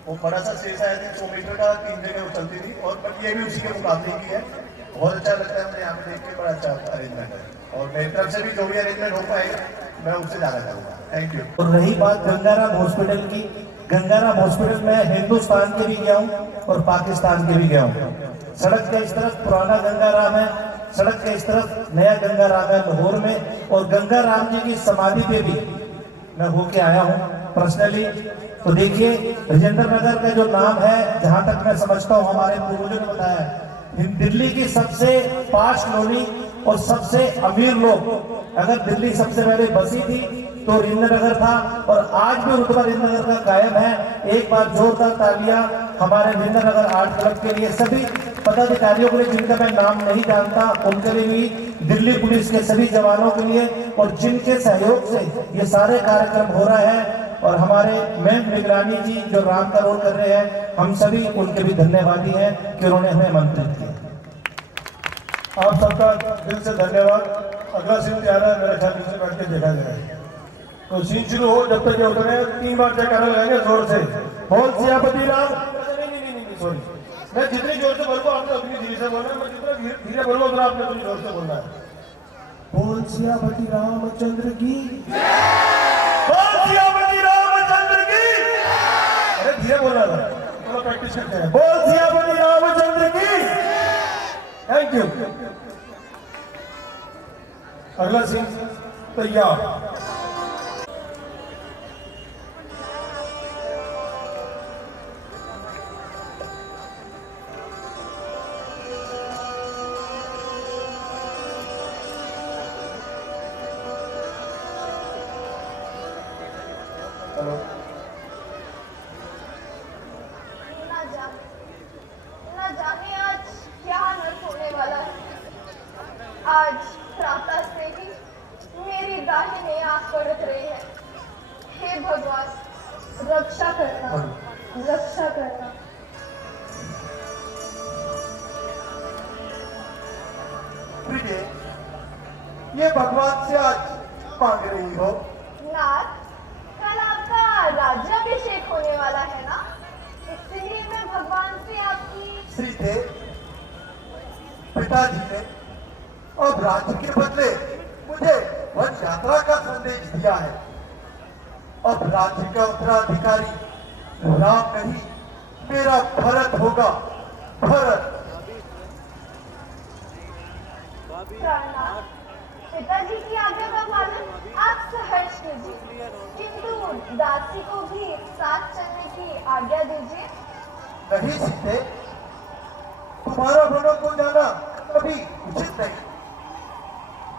वो बड़ा सा स्टेज आया था 100 मीटर का, 3 जगह वो चलती थी, और बट ये भी उसी के मुकाबले की है। बहुत अच्छा लगता है मुझे यहाँ पे देख के, बड़ा अच्छा अरेंजमेंट है। और मेरी तरफ से भी जो भी अरेंजमेंट हो पाएगा मैं उससे जाना चाहूँगा। Thank you. और रही बात गंगाराम हॉस्पिटल की, गंगाराम हॉस्पिटल में हिंदुस्तान के भी गया हूँ और पाकिस्तान के भी गया हूँ। सड़क के इस तरफ पुराना गंगाराम है, सड़क के इस तरफ नया गंगा राम है लाहौर में, और गंगा राम जी की समाधि पे भी मैं होके आया हूँ पर्सनली। तो देखिए राजेंद्र नगर का जो नाम है, जहां तक मैं समझता हूँ हमारे पूर्वजों ने बताया, दिल्ली की सबसे पाश कॉलोनी और सबसे अमीर लोग, अगर दिल्ली सबसे पहले बसी थी तो रिंदनगर था, और आज भी रुतबा रिंदनगर का कायम है। एक बार जोरदार तालियां हमारे रिंदनगर आर्ट क्लब के लिए, सभी पदाधिकारियों के लिए जिनका मैं नाम नहीं जानता, उनके लिए भी, दिल्ली पुलिस के सभी जवानों के लिए, और जिनके सहयोग से ये सारे कार्यक्रम हो रहा है। और हमारे मेन निगरानी जी जो राम का रोल कर रहे हैं, हम सभी उनके भी धन्यवादी हैं कि उन्होंने हमें आमंत्रित किया। आप सबका दिल से धन्यवाद। अगला सीन तैयार है, मेरे ख्याल से बैठ के देखा जाए। तो सीन शुरू हो, जब तक ये उतरे 3 बार जयकारा लगाएंगे जोर से, बोल सियापति राम। नहीं सॉरी, मैं जितनी जोर से बोलूँ आपने उतनी धीरे से बोलना है, मैं जितना धीरे बोलूँ उतना आपने उतनी जोर से बोलना है। बोल सियापति रामचंद्र की, बोल सियापति रामचंद्र की। अरे धीरे बोलना था, थोड़ा प्रैक्टिस करते हैं। बोल सियापति रामचंद्र की। Thank you. अगला सीन तैयार। न जाने आज क्या अनर्थ होने वाला है। आज प्रातः से ही मेरी दाहिनी आंख पड़क रही है। हे भगवान, रक्षा करना, रक्षा करना। प्रिय, ये भगवान से आज मांग रही हो? नाथ, कल आपका राज्याभिषेक होने वाला है ना, इसलिए मैं भगवान से आपकी। सीते, पिताजी ने अब राज्य के बदले मुझे वन यात्रा का संदेश दिया है। अब राज्य का उत्तराधिकारी राम नहीं, मेरा भरत होगा, भरत। प्रणाम। पिताजी की आज्ञा का पालन आप सहर्ष कीजिए, किंतु दासी को भी साथ चलने की आज्ञा दीजिए। नहीं सीते, तुम्हारा वनों को जाना कभी उचित नहीं।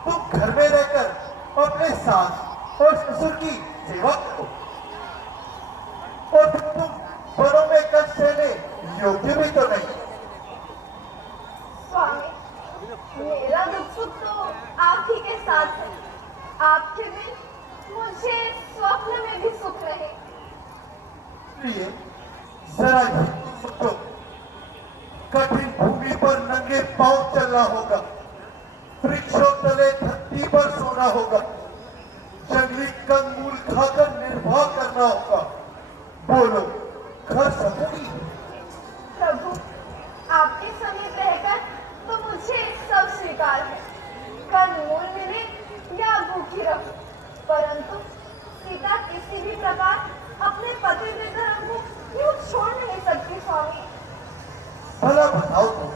तुम घर में रहकर अपने सास और ससुर की सेवा करो, और तुम वनों में कष्ट सहने योग्य भी तो नहीं। स्वामी, मेरा दुख सुख तो आप ही के साथ है। आपके बिन मुझे स्वप्न में भी सुख नहीं। प्रिय, जरा सोचो, कठिन भूमि पर नंगे पांव चलना होगा, वृक्षों तले धरती पर सोना होगा, जंगली कंदमूल खाकर निर्वाह करना होगा। बोलो, घर सकोगी? प्रभु, आपके समीप रहकर तो मुझे सब स्वीकार है। कंदमूल मिले या भूखी रहूं, परंतु सीता किसी भी प्रकार अपने पति के धर्म को क्यों छोड़ नहीं सकती स्वामी? भला बताओ तो,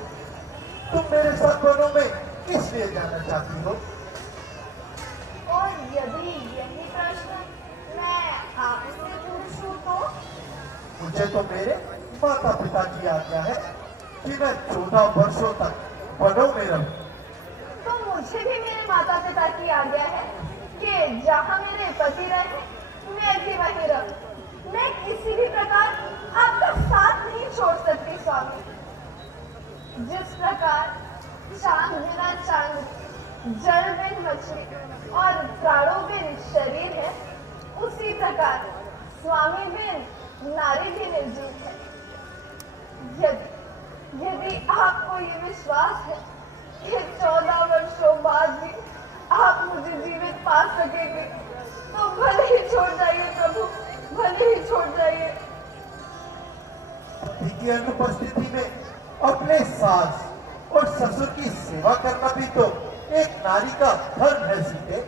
तुम मेरे साथ वनों में किस लिए जाना चाहती हो? और यदि यही प्रश्न मैं आपसे पूछूं तो? मुझे तो मेरे माता पिता की आज्ञा है कि मैं 14 वर्षों तक वनों में रहूं। तो मुझे भी मेरे माता पिता की आज्ञा है कि जहाँ मेरे पति रहे मैं भी वहीं रहूं। मैं किसी भी प्रकार आपका साथ नहीं छोड़ सकती स्वामी। जिस प्रकार चांद बिना चांद, जल बिन मछली और प्राणों बिन शरीर है, उसी प्रकार स्वामी बिन नारी भी निर्जीव है। यदि आपको ये विश्वास है कि 14 वर्षों बाद भी आप मुझे जीवित पा सकेंगे, तो भले ही छोड़ जाइए प्रभु, भले ही छोड़ जाइए। पति की अनुपस्थिति में अपने सास और ससुर की सेवा करना भी तो एक नारी का धर्म है सीते।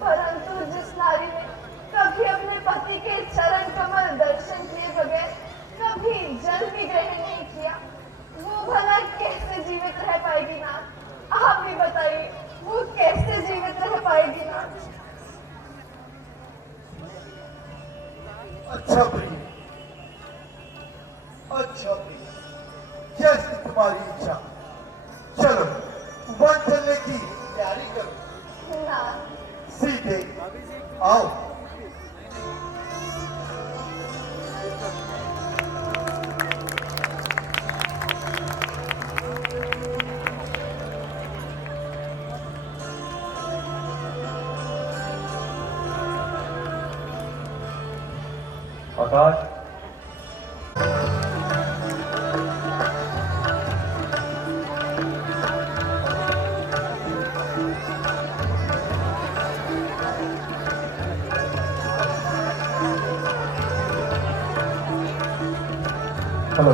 परंतु जिस नारी ने कभी अपने पति के चरण कमल दर्शन किए बगैर कभी जल भी ग्रहण नहीं किया, वो भला कैसे जीवित रह पाएगी ना? आप भी बताइए वो कैसे जीवित रह पाएगी ना। अच्छा प्रिय, अच्छा प्रिय, जैसी तुम्हारी इच्छा। चलो वन चलने की तैयारी करो। ना सीधे आओ। आकाश, हेलो।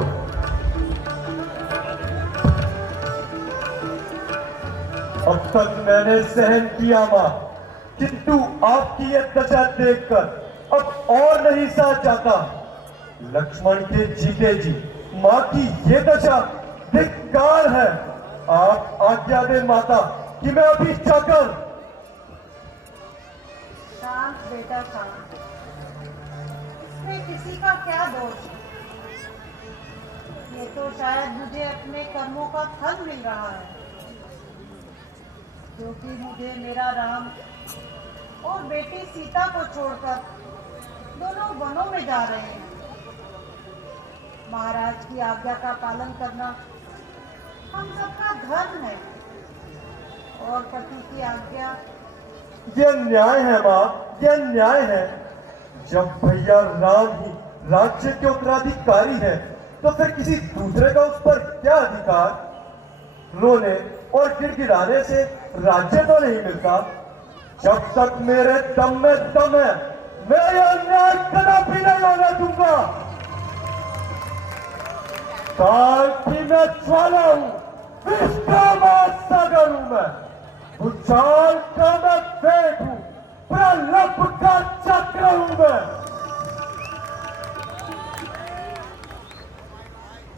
अब तक मैंने सहन किया मां, किंतु आपकी यह दशा देखकर अब और नहीं सहा जाता। लक्ष्मण के जीते जी मां की ये दशा धिक्कार है। आप आज्ञा दे माता कि मैं अभी जाकर। शांत बेटा शांत, इसमें किसी का क्या दोष है? ये तो शायद मुझे अपने कर्मों का फल मिल रहा है, क्योंकि मुझे मेरा राम और बेटी सीता को छोड़कर दोनों वनों में जा रहे हैं। महाराज की आज्ञा का पालन करना हम सबका धर्म है, और पति की आज्ञा। यह न्याय है मां, यह न्याय है। जब भैया राम ही राज्य के उत्तराधिकारी है तो फिर किसी दूसरे का उस पर क्या अधिकार? रोने और गिड़गिड़ाने से राज्य तो नहीं मिलता। जब तक मेरे दम में दम है मैं यह न्याय कदापि नहीं होने दूंगा। काल की मैं ज्वाला हूं, विष का महासागर हूं मैं, भूचाल का मैं वेग हूं, प्रलंब का चक्र हूं मैं।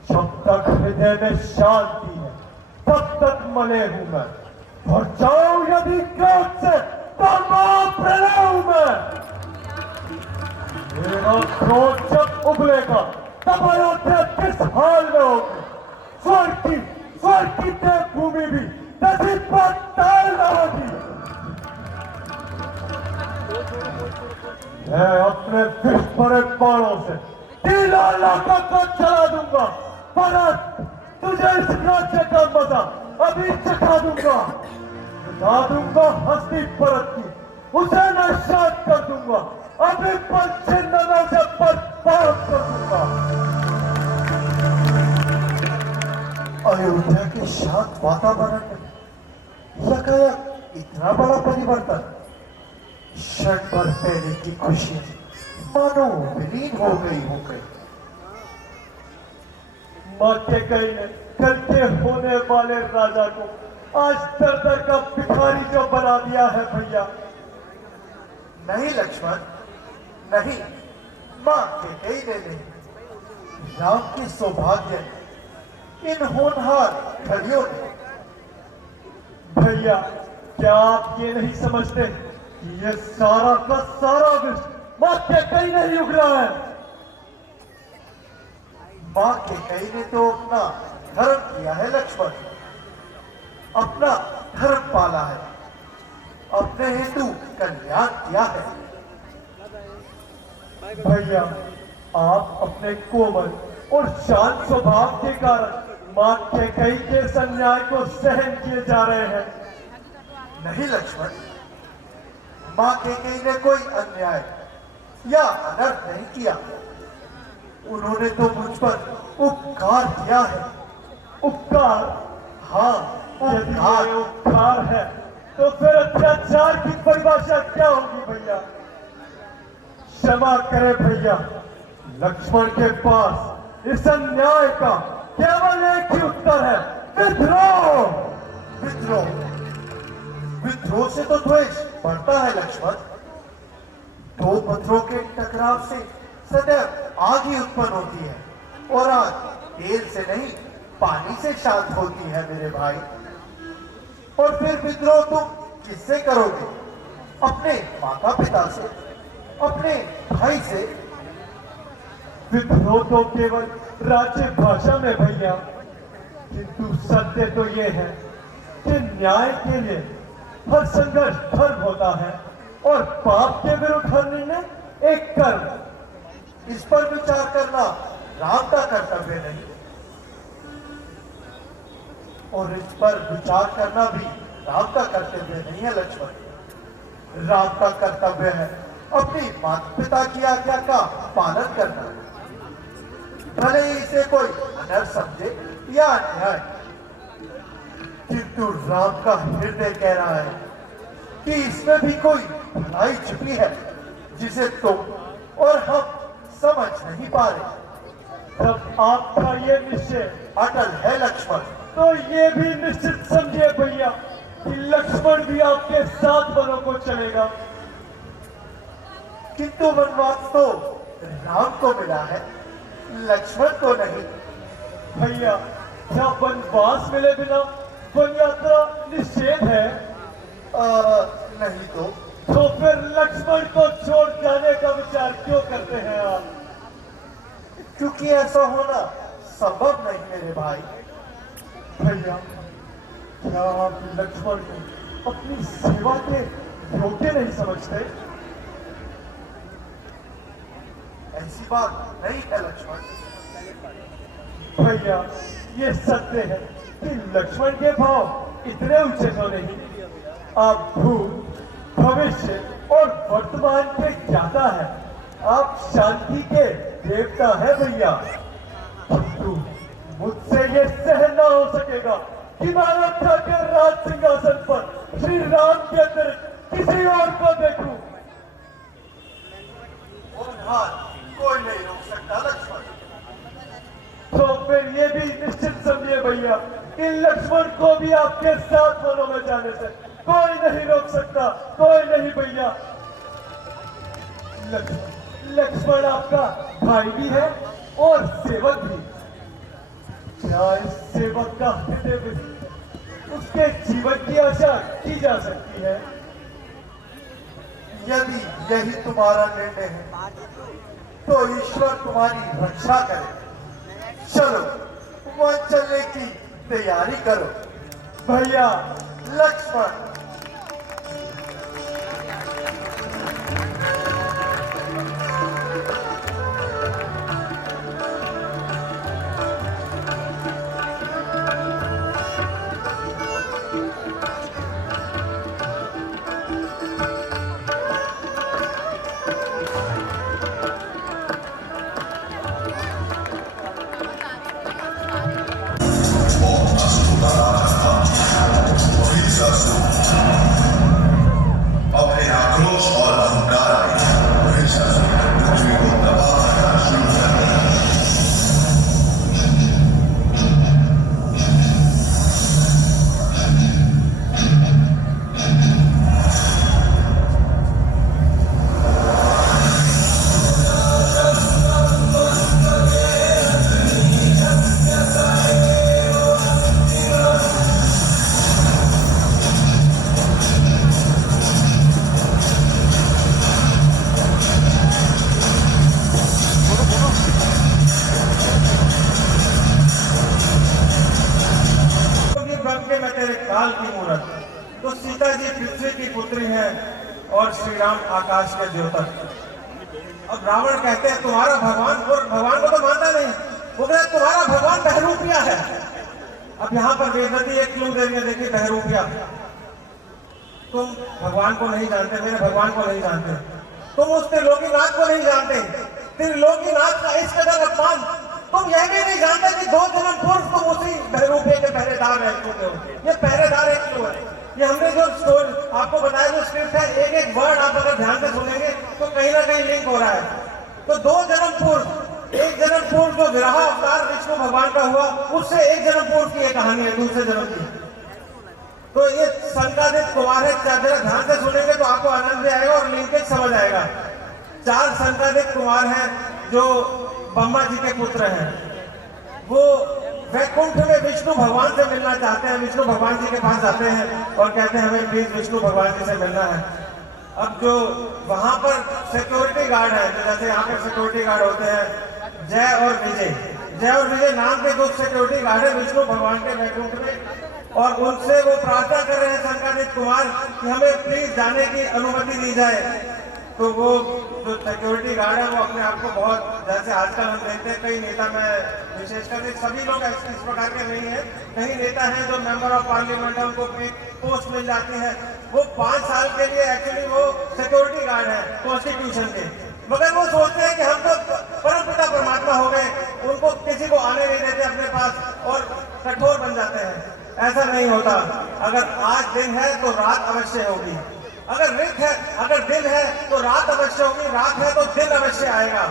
जब तक हृदय में शांति है तब तक मले हूं मैं, और जाऊं यदि क्रोध से तो महाप्रलय हूं मैं। मेरा क्रोध जब उबलेगा तब अयोध्या किस हाल में होगी? स्वर्ग की देवभूमि भी नदी पर तैर होगी। मैं अपने विष भरे बाणों से तीला इलाका को चला दूंगा, पर तुझे इस राज्य का मजा अभी चखा दूंगा। बता दूंगा हस्ती परत की, उसे नशात कर दूंगा, अभी पर छिन्न से बर्बाद कर दूंगा। अयोध्या के शांत वातावरण में यकायक इतना बड़ा परिवर्तन। क्षण भर पहले की खुशी मानो विलीन हो गई। मां के कई ने कल के होने वाले राजा को आज दर दर का भिखारी जो बना दिया है भैया। नहीं लक्ष्मण, नहीं, मां के कई ने नहीं, राम के सौभाग्य ने, इन होनहार घड़ियों ने। भैया, क्या आप ये नहीं समझते कि ये सारा का सारा विष मां के कई नहीं उगला है? मां के कई ने तो अपना धर्म किया है लक्ष्मण, अपना धर्म पाला है, अपने हेतु कल्याण किया है। भैया, आप अपने कोमल और शांत स्वभाव के कारण मां के कई के अन्याय को सहन किए जा रहे हैं। नहीं लक्ष्मण, मां के कई ने कोई अन्याय या अनर्थ नहीं किया। उन्होंने तो मुझ पर उपकार किया है। उपकार? हाँ, यदि ये उपकार है तो फिर अत्याचार की परिभाषा क्या होगी भैया? क्षमा करें भैया, लक्ष्मण के पास इस अन्याय का केवल एक ही उत्तर है, विद्रोह। विद्रोह? विद्रोह से तो द्वेष बढ़ता है लक्ष्मण। दो पत्थरों के टकराव से सदैव आग ही उत्पन्न होती है, और आग तेल से नहीं पानी से शांत होती है मेरे भाई। और फिर विद्रोह तुम किससे करोगे? अपने माता पिता से, अपने भाई से? विद्रोह तो केवल राज्य भाषा में भैया, किंतु सत्य तो ये है कि न्याय के लिए हर संघर्ष धर्म होता है और पाप के विरुद्ध हर निर्णय एक कर्म। इस पर विचार करना राम का कर्तव्य नहीं, और इस पर विचार करना भी राम का कर्तव्य नहीं है लक्ष्मण। राम का कर्तव्य है अपनी माता पिता की आज्ञा का पालन करना, भले ही इसे कोई अनर्थ समझे या अन्याय। किंतु राम का हृदय कह रहा है कि इसमें भी कोई भलाई छिपी है जिसे तुम और हम समझ नहीं पा रहे। तब आपका ये निश्चय अटल है लक्ष्मण। तो ये भी निश्चित समझिए भैया कि लक्ष्मण भी आपके साथ वनों को चलेगा। किंतु वनवास तो राम को मिला है, लक्ष्मण को नहीं। भैया क्या वनवास मिले बिना वन यात्रा निषेध है? नहीं तो फिर लक्ष्मण को छोड़ जाने का विचार क्यों करते हैं आप? क्योंकि ऐसा होना संभव नहीं मेरे भाई। भैया क्या आप लक्ष्मण को अपनी सेवा के योग्य नहीं समझते? ऐसी बात नहीं है लक्ष्मण। भैया ये सत्य है कि लक्ष्मण के भाव इतने ऊंचे तो नहीं। आप भूत, भविष्य और वर्तमान के ज्ञाता है, आप शांति के देवता है भैया। किंतु मुझसे ये सहन ना हो सकेगा कि मैं उठाकर राज सिंहासन पर श्री राम के अतिरिक्त किसी और को देखूं। कोई नहीं रोक सकता लक्ष्मण। तो फिर ये भी निश्चित समझिए भैया कि लक्ष्मण को भी आपके साथ वनों में जाने से कोई नहीं रोक सकता, कोई नहीं भैया। लक्ष्मण आपका भाई भी है और सेवक भी। क्या इस सेवक का हृदय में उसके जीवन की आशा की जा सकती है? यदि यही तुम्हारा निर्णय है तो ईश्वर तुम्हारी रक्षा करे। चलो वहां चलने की तैयारी करो भैया। लक्ष्मण। अपने आक्रोश और अहंकार में पृथ्वी को तबाह करना शुरू कर दिया। काल की मूरत। तो सीता जी पृथ्वी की पुत्री है और श्री राम आकाश के द्योतक। अब रावण कहते हैं तुम्हारा भगवान, और भगवान को तो मानता नहीं, वो कहते तुम्हारा भगवान बहरूपिया है। अब यहाँ पर वेदवती एक क्लू दे रही है, देखिए बहरूपिया। तुम भगवान को नहीं जानते, मेरे भगवान को नहीं जानते, तुम उस त्रिलोकीनाथ को नहीं जानते। त्रिलोकीनाथ का इस कदर अपमान, तुम यह भी नहीं जानते कि 2 जन्म पूर्व तुम उसी बहरूपिया के पहरेदार रह चुके हो। ये पहरेदार एक क्यों है? ये हमने जो स्टोरी आपको बताया, जो स्क्रिप्ट है, एक एक वर्ड आप अगर ध्यान से सुनेंगे तो कहीं ना कहीं लिंक हो रहा है। तो 2 जन्म पूर्व, 1 जन्म पूर्व जो विराह अवतार विष्णु भगवान का हुआ, उससे 1 जन्म पूर्व की ये कहानी है, दूसरे जन्म की। तो ये संकादित कुमार है, जरा ध्यान से सुनेंगे तो आपको आनंद भी आएगा और लिंकेज समझ आएगा। 4 संकादित कुमार हैं जो ब्रह्मा जी के पुत्र हैं। वो वैकुंठ में विष्णु भगवान से मिलना चाहते हैं, विष्णु भगवान जी के पास जाते हैं और कहते हैं हमें प्लीज विष्णु भगवान जी से मिलना है। अब जो वहां पर सिक्योरिटी गार्ड है, जो जैसे यहाँ पर सिक्योरिटी गार्ड होते हैं जय और विजय नाम के जो सिक्योरिटी गार्ड है विष्णु भगवान के वैकुंठ में, और उनसे वो प्रार्थना कर रहे हैं शंकरादित्य कुमार कि हमें प्लीज जाने की अनुमति दी जाए। तो वो जो सिक्योरिटी गार्ड है वो अपने आप को बहुत, जैसे आजकल हम देखते हैं कई नेता में विशेषकर सभी लोग इस प्रकार के नहीं है, कई नेता हैं जो मेंबर ऑफ पार्लियामेंट है उनको पोस्ट मिल जाती है, वो 5 साल के लिए एक्चुअली वो सिक्योरिटी गार्ड है कॉन्स्टिट्यूशन के, मगर वो सोचते हैं कि हम तो परमपिता परमात्मा हो गए, उनको किसी को आने नहीं देते अपने पास और कठोर बन जाते हैं। ऐसा नहीं होता। अगर आज दिन है तो रात अवश्य होगी, अगर दिन है तो रात अवश्य होगी, रात है तो दिन अवश्य आएगा।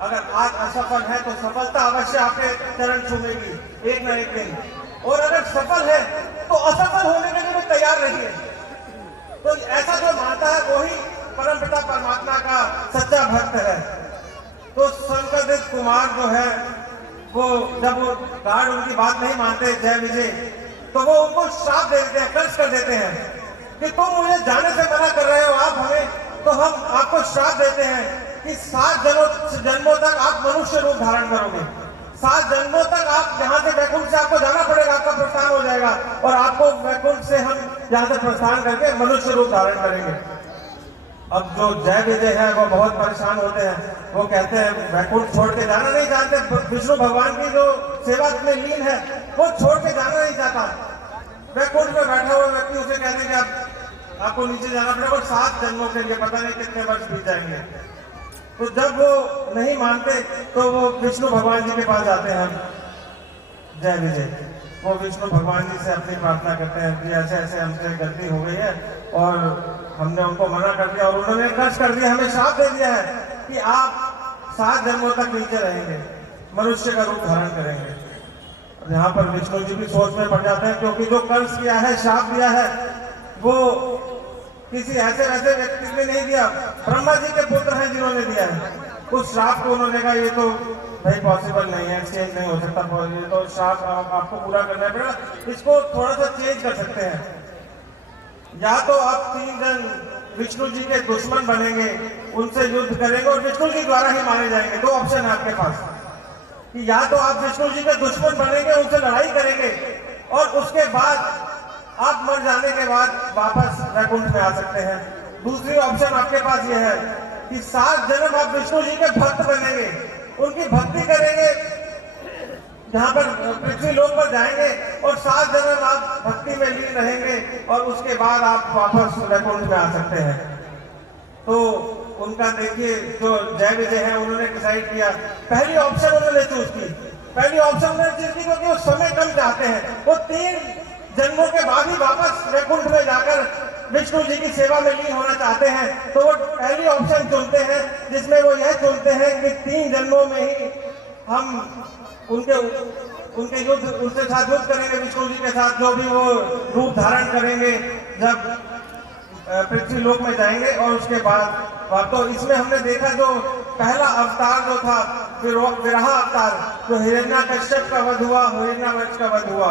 अगर आज असफल है तो सफलता अवश्य आपके चरण छूमेगी एक न एक दिन, और अगर सफल है तो असफल होने के लिए भी तैयार रहिए। तो ऐसा जो मानता है वही परमपिता परमात्मा का सच्चा भक्त है। तो शंकरादित्य कुमार जो है वो जब वो गार्ड उनकी बात नहीं मानते जय विजय, तो वो उनको श्राप दे देते हैं, कर्ज कर देते हैं कि तुम मुझे जाने से मना कर रहे हो आप हमें, तो हम आपको श्राप देते हैं कि 7 जन्मों तक आप मनुष्य रूप धारण करोगे, 7 जन्मों तक आप यहाँ से वैकुंठ से आपको जाना पड़ेगा, आपका प्रस्थान हो जाएगा और आपको वैकुंठ से हम यहाँ से प्रस्थान करके मनुष्य रूप धारण करेंगे। अब जो जय विजय है वो बहुत परेशान होते हैं, वो कहते हैं वैकुंठ छोड़ के जाना नहीं चाहते, विष्णु भगवान की जो सेवा में लीन है वो छोड़ के जाना नहीं चाहता। वैकुंठ में बैठा हुआ व्यक्ति उसे कहते हैं कि आपको नीचे जाना पड़ेगा और 7 जन्मों के लिए पता नहीं कितने वर्ष बीत जाएंगे। तो जब वो नहीं मानते तो वो विष्णु भगवान जी के पास जाते हैं जय विजय, वो विष्णु भगवान जी से अपनी प्रार्थना करते हैं कि ऐसे ऐसे हमसे गलती हो गई है और हमने उनको मना कर दिया और उन्होंने कर्ज कर दिया, हमें श्राप दे दिया है कि आप 7 जन्मों तक नीचे रहेंगे, मनुष्य का रूप धारण करेंगे। यहाँ पर विष्णु जी भी सोच में पड़ जाते हैं, क्योंकि जो कर्ज किया है, श्राप दिया है, वो किसी ऐसे वैसे व्यक्ति ने नहीं दिया, ब्रह्मा जी के पुत्र हैं जिन्होंने दिया है। उस श्राप को उन्होंने कहा ये तो भाई पॉसिबल नहीं है, एक्सचेंज नहीं हो सकता, ये तो श्राप आपको पूरा करना पड़ेगा, इसको थोड़ा सा चेंज कर सकते हैं। या तो आप 3 जन विष्णु जी के दुश्मन बनेंगे, उनसे युद्ध करेंगे और विष्णु जी द्वारा ही मारे जाएंगे। 2 ऑप्शन है आपके पास कि या तो आप विष्णु जी के दुश्मन बनेंगे, उनसे लड़ाई करेंगे और उसके बाद आप मर जाने के बाद वापस वैकुंठ में आ सकते हैं। दूसरी ऑप्शन आपके पास यह है कि 7 जन्म आप विष्णु जी के भक्त बनेंगे, उनकी भक्ति करेंगे, जहाँ पर पृथ्वी लोक पर जाएंगे और 7 जन्म आप भक्ति में लीन रहेंगे और उसके बाद आप वापस वैकुंठ में आ सकते हैं। तो उनका देखिए जो जय विजय है उन्होंने डिसाइड किया, पहली ऑप्शन उन्होंने चूज की, पहली ऑप्शन उन्होंने चूज की क्योंकि वो समय कम चाहते हैं, वो 3 जन्मों के बाद ही वापस वैकुंठ में जाकर विष्णु जी की सेवा में लीन होना चाहते हैं। तो वो पहली ऑप्शन चुनते हैं जिसमें वो यह चुनते हैं कि 3 जन्मों में ही हम उनके युद्ध, उनके साथ युद्ध करेंगे, विष्णु जी के साथ जो भी वो रूप धारण करेंगे जब पृथ्वी लोक में जाएंगे। और उसके बाद तो इसमें हमने देखा जो पहला अवतार जो था विराह अवतार, जो हिरण्याकश्यप का वध हुआ, हिरण्यवंश का वध हुआ।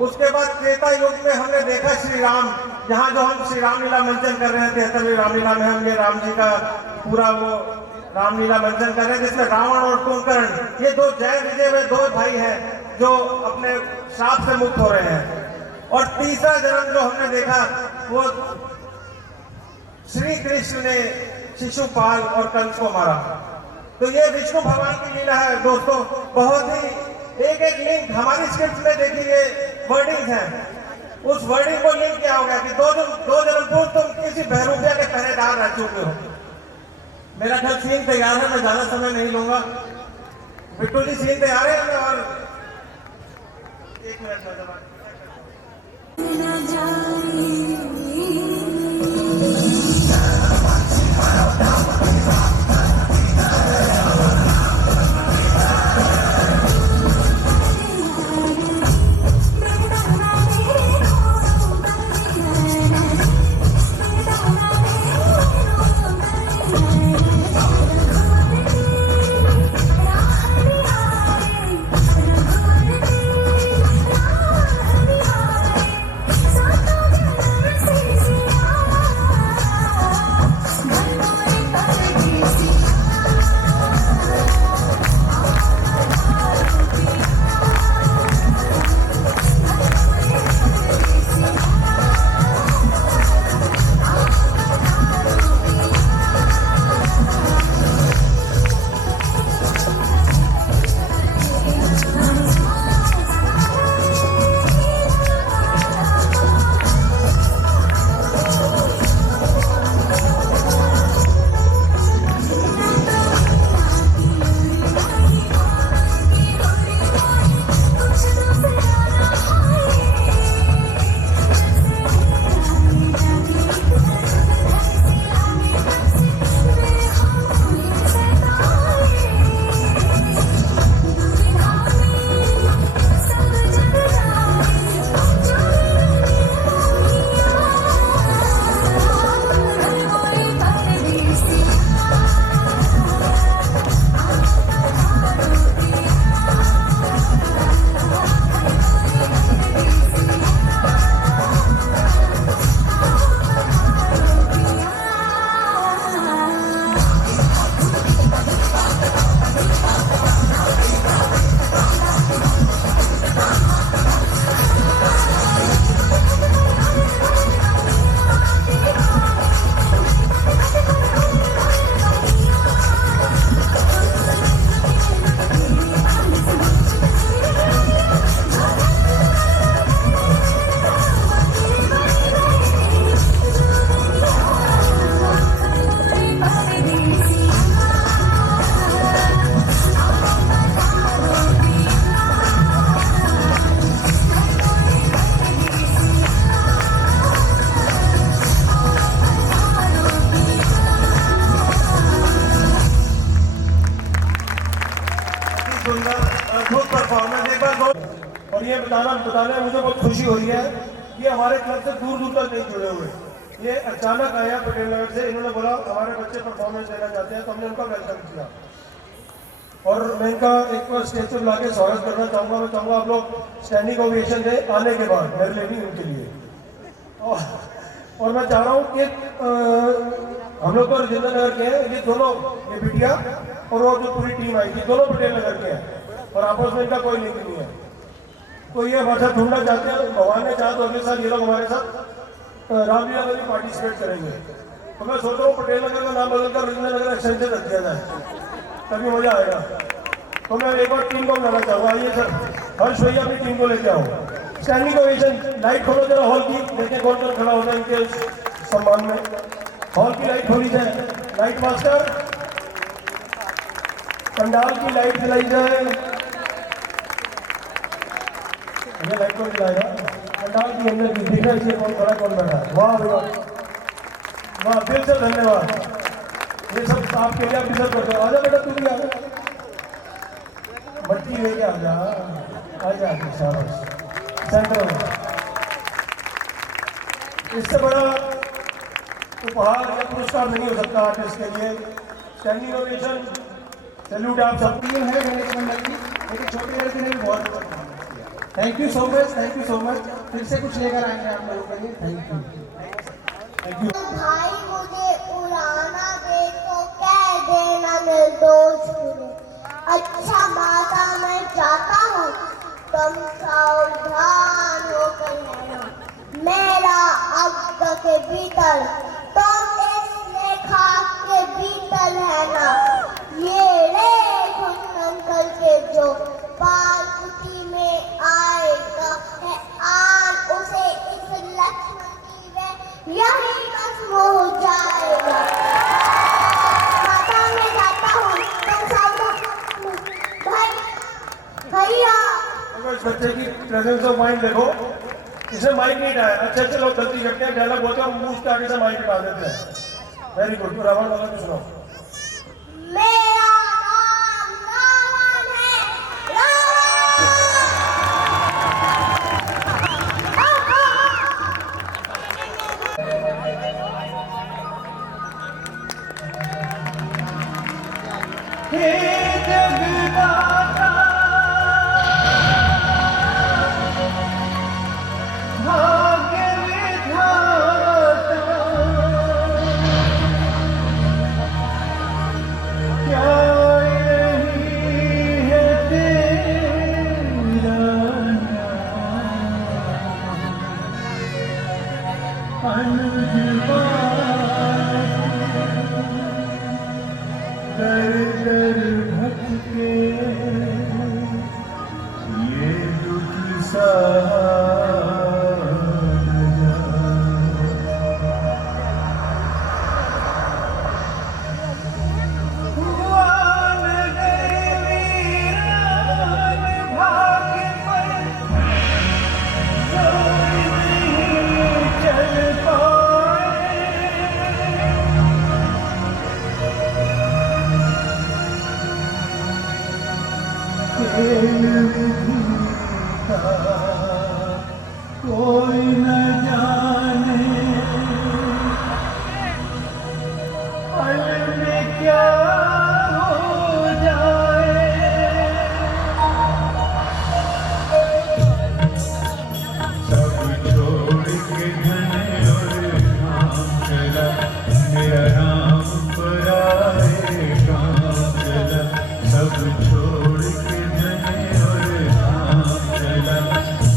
उसके बाद त्रेता युग में हमने देखा श्री राम, जहाँ जो हम श्री रामलीला मंचन कर रहे थे, 73वीं रामलीला में हम ये राम जी का पूरा वो रामलीला मंचन कर रहे हैं, जिसमें रावण और कुंभकर्ण ये 2 जय विजय में 2 भाई हैं जो अपने श्राप से मुक्त हो रहे हैं। और तीसरा जन्म जो हमने देखा वो श्री कृष्ण ने शिशुपाल और कंस को मारा। तो ये विष्णु भगवान की लीला है दोस्तों, बहुत ही एक लिंक हमारी स्क्रिप्ट में देखिए वर्डिंग है, उस वर्डिंग को लिंक किया होगा कि 2 जन्म पूर्व तुम किसी बहरूपिया के पहरेदार रह चुके हो। मेरा ख्याल सीन तैयार है, मैं ज्यादा समय नहीं लूंगा। बिट्टू जी सीन तैयार है और 1 मिनट परफॉर्मेंस एक बार और ये बताने में मुझे बहुत खुशी हो रही है कि हमारे क्लब से दूर दूर तक नहीं जुड़े हुए, ये अचानक आया पटेल नगर से। इन्होंने बोला हमारे बच्चे परफॉर्मेंस देना चाहते हैं, तो हमने उनका वेलकम किया और मैं इनका एक बार स्टेज पर बुला के स्वागत करना चाहूँगा। मैं चाहूँगा आप लोग स्टैंडिंग ओवेशन दें आने के बाद, मेरे लिए नहीं उनके लिए। और मैं चाह रहा हूँ कि हम लोग तो राजेंद्र नगर के हैं, ये दोनों, ये बिटिया और वो जो पूरी टीम आई थी, दोनों पटेल नगर के हैं और आपस में इनका कोई लिंक नहीं है। तो ये हमारे साथ ढूंढना चाहते हैं, भगवान ने चाहा तो अगले साल ये लोग हमारे साथ रामलीला में भी पार्टिसिपेट करेंगे। तो मैं सोच रहा हूँ पटेल नगर का नाम बदलकर राजेंद्र नगर एक्सटेंशन रख दिया जाए, तभी मजा आएगा। तो मैं एक बार टीम को बुलाना चाहूँगा। आइए सर, हर्ष भैया अपनी टीम को लेके आओ। स्टैंडिंग ओवेशन, लाइट खोलो जरा हॉल की, देखें कौन कौन खड़ा होता है इनके सम्मान में। हॉल की लाइट खोली जाए, लाइट मास्टर, पंडाल की लाइट जलाई जाए। ये लाइट को जलाएगा पंडाल की अंदर की, दिखना चाहिए कौन खड़ा कौन बैठा। वाह भैया वाह, दिल से धन्यवाद। ये सब आपके लिए, आप डिजर्व करते हो। आजा बेटा, तू भी आजा, बच्ची लेके आजा, आजा शाबाश। सेंटर में इससे बड़ा उपहार या पुरस्कार नहीं हो सकता आर्टिस्ट के लिए। स्टैंडिंग ओवेशन, सैल्यूट आप सबकी है मैनेजमेंट मंडल की, लेकिन छोटी लड़की ने भी बहुत काम किया। Thank you so much, thank you so much. फिर से कुछ लेकर आएंगे आप लोगों के लिए। Thank you, thank you. भाई मुझे उड़ाना दे तो कह देना निर्दोष मुझे। अच्छा माता मैं चाहता हूँ तुम सावधान होकर रहना। मेरा अब के भीतर तुम इस लेखा के भीतर है ना। ये रे अंकल के जो पालकुटी में आएगा है आन, उसे इस लक्ष्मण की वे यही खत्म हो जाएगा। माता मैं जाता हूँ, तुम सावधान। भैया इस बच्चे की प्रेजेंस ऑफ माइंड देखो, इसे माइक नहीं उठाया। अच्छे लोग गलती करते हैं, डायलॉग बोलते हैं, मुंह के आगे से माइक उठा देते हैं। Very good. रावण वाला भी सुनाओ। मेरा नाम रावण है, कोई न जाने पल में क्या हो जाए। सब छोड़ के घने और काम चला, मेरा राम पर आए काम चला। सब छोड़ के घने और काम चला,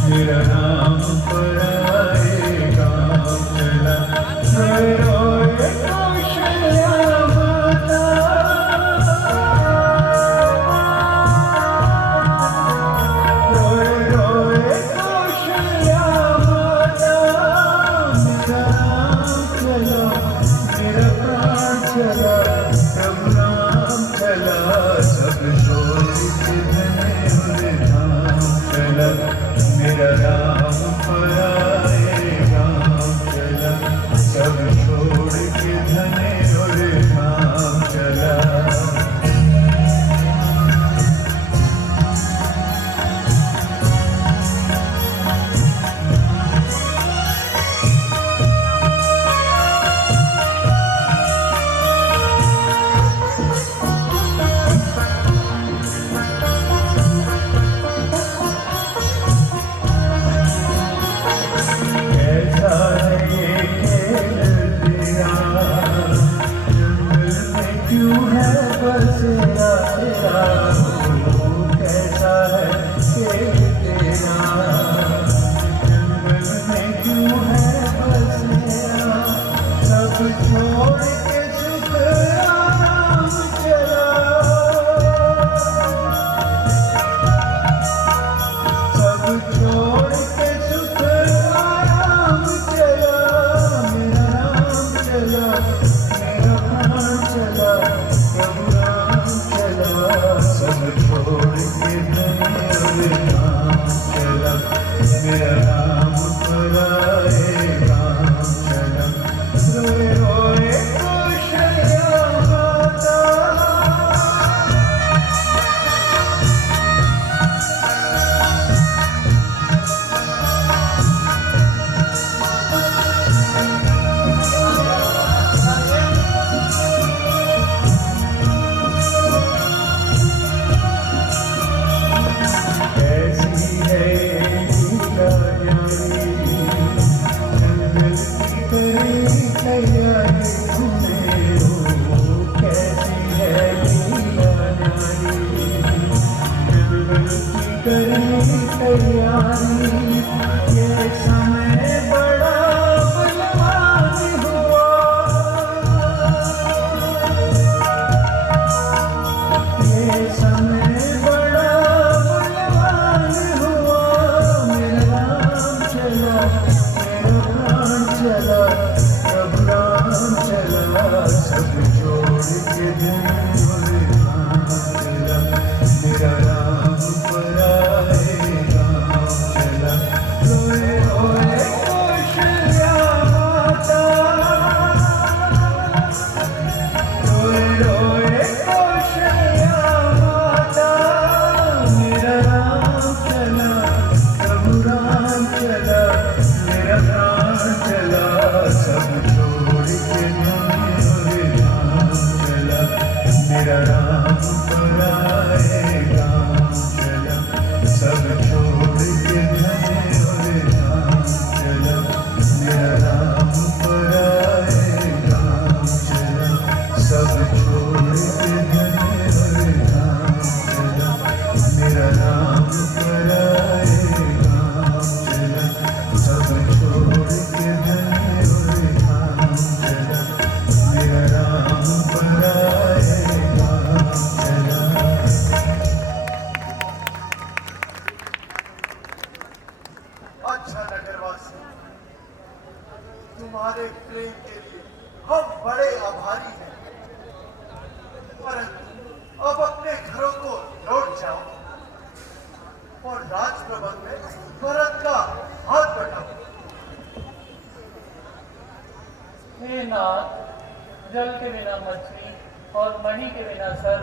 मेरा राम पर आए काम चला। रोए रोए कौशल्या माता, रोए रोए कौशल्या माता। मेरा राम चला, मेरा प्राण चला, प्रभु राम चला। सब छोड़ के धने और धाम चला, मेरा राम पर आए काम चला। सब छोड़ के धने और काम चला। क्यों है बसेरा तेरा, कैसा है खेल तेरा, जंगल में क्यों है बसेरा, सब छोड़ के सुख आराम चला, सब छोड़ के सुख आराम चला, मेरा नाम चला, मेरा प्राण चला, प्रभु राम चला, सब छोड़ के मेरा नाम चला, मेरा नाम पराए राम चला, रोए रोए कौशल्या माता, कैसी है लीला न्यारी, जंगल की करी तैयारी तूने हो, कैसी है लीला न्यारी, जंगल की करी तैयारी, ये समय बड़ा बलवान हुआ, ये समय बड़ा बलवान हुआ, मेरा नाम चला, मेरा प्राण चला, प्रभु राम चला, सब छोड़ के मेरे नाम चला, मेरा नाम पराए राम चला, रोए रोए कौशल्या माता, रोए रोए कौशल्या माता, मेरा राम चला, प्रभु राम चला, मेरा प्राण चला, सब छोड़ के मेरे नाम चला, मेरा राम पराए राम चला, सब छोड़ के मेरे नाम चला, मेरा राम पराए राम चला, सब छोड़ के मेरे नाम चला, मेरा नाम पराए राम चला, सब छोड़ के मेरे नाम चला, मेरा नाम पराए राम चला। अच्छा नगरवासी, तुम्हारे प्रेम के लिए हम बड़े आभारी हैं, परंतु अब अपने घरों को लौट जाओ और राजप्रबंध में भरत का हाथ बटाओ। हे नाथ, जल के बिना मछली और मणि के बिना सर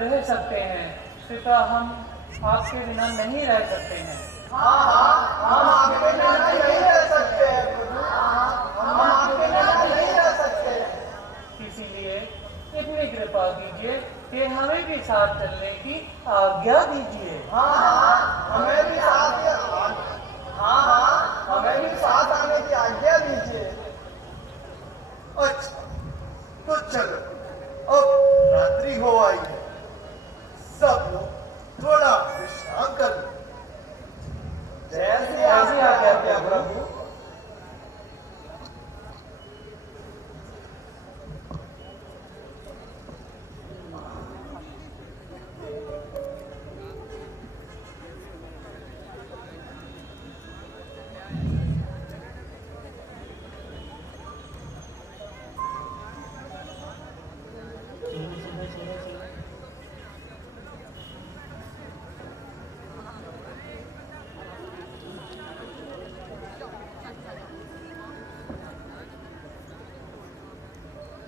रह सकते हैं, पिता हम आपके बिना नहीं रह सकते हैं। हम आपके बिना नहीं रह सकते हैं प्रभु, हम आपके बिना नहीं रह सकते। इसीलिए इतनी कृपा कीजिए कि हमें भी साथ चलने की आज्ञा दीजिए। हमें भी साथ, हमें भी साथ आने की आज्ञा दीजिए। अच्छा, तो चलो, अब रात्रि हो आई है, सब लोग थोड़ा विश्राम कर लो। जैसे आज्ञा क्या प्रभु।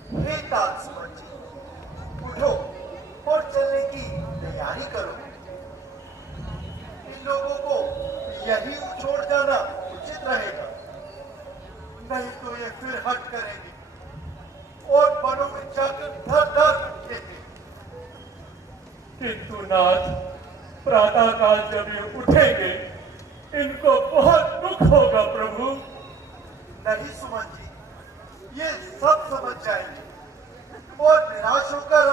हे ताजमहल जी, उठो और चलने की तैयारी करो। इन लोगों को यही छोड़ जाना उचित रहेगा, नहीं तो ये फिर हट करेंगे और वनों में जाकर धर धर उठेंगे। किंतु नाथ, प्रातः काल जब ये उठेंगे, इनको बहुत दुख होगा प्रभु। नहीं सुमन जी, ये सब समझ जाएंगे और निराश होकर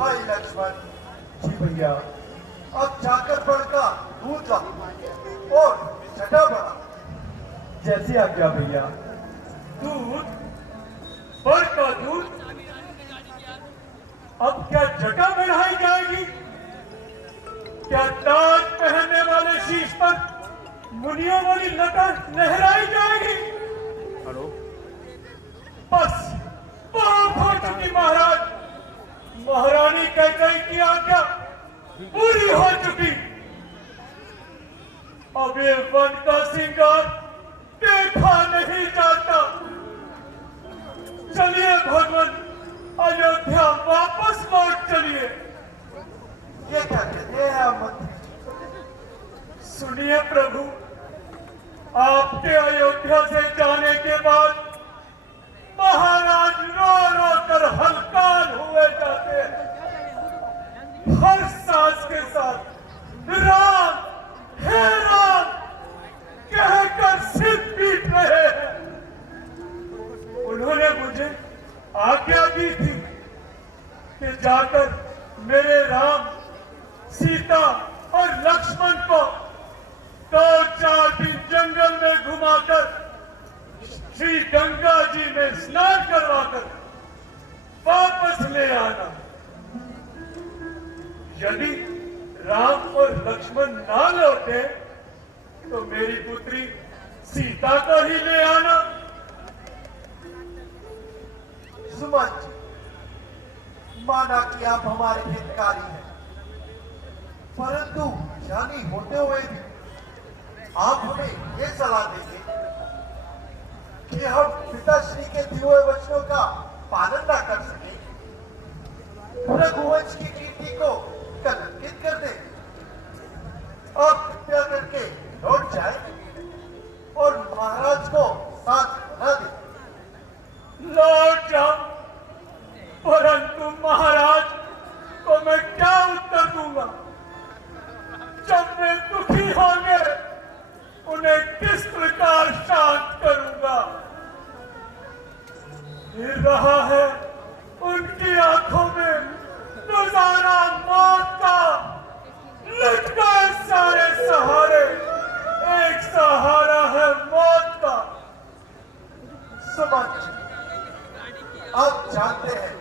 भाई लक्ष्मण, जी भैया। अब जाकर बढ़का दूध लाओ और जटा बढ़ा। जैसी आज्ञा भैया। दूध, बड़ का दूध, अब क्या जटा बढ़ाई जाएगी? क्या ताज पहनने वाले शीश पर मुनियों वाली लटर लहराई जाएगी? बस बहुत हो चुकी महाराज। महारानी कैकेयी की आज्ञा पूरी हो चुकी। अब ये वन का श्रृंगार देखा नहीं जाता। चलिए भगवान, अयोध्या वापस लौट चलिए। ये क्या कहते हैं आप मंत्री? सुनिए प्रभु, आपके अयोध्या से जाने के बाद महाराज रो रो कर हलकान हुए जाते हैं। हर सांस के साथ राम, हे राम कहकर सिर पीट रहे हैं। उन्होंने मुझे आज्ञा दी थी कि जाकर मेरे राम, सीता और लक्ष्मण को 2-4 दिन जंगल में घुमाकर श्री गंगा जी में स्नान करवाकर वापस ले आना। यदि राम और लक्ष्मण ना लौटे तो मेरी पुत्री सीता को ही ले आना। सुमन जी, माना कि आप हमारे हितकारी हैं, परंतु ज्ञानी होते हुए भी आप हमें ये सलाह देंगे कि हम पिताश्री के दिए हुए वचनों का पालन ना कर सके, रघुवंश की कीर्ति को कलंकित कर दे, अब हत्या करके लौट जाए और महाराज को साथ बना दे। लौट जाओ, परंतु महाराज को मैं क्या उत्तर दूंगा? जब वे दुखी होंगे उन्हें किस प्रकार शांत करूंगा? गिर रहा है उनकी आंखों में नजारा मौत का। लुट गए सारे सहारे, एक सहारा है मौत का। सुमन जी, आप जानते हैं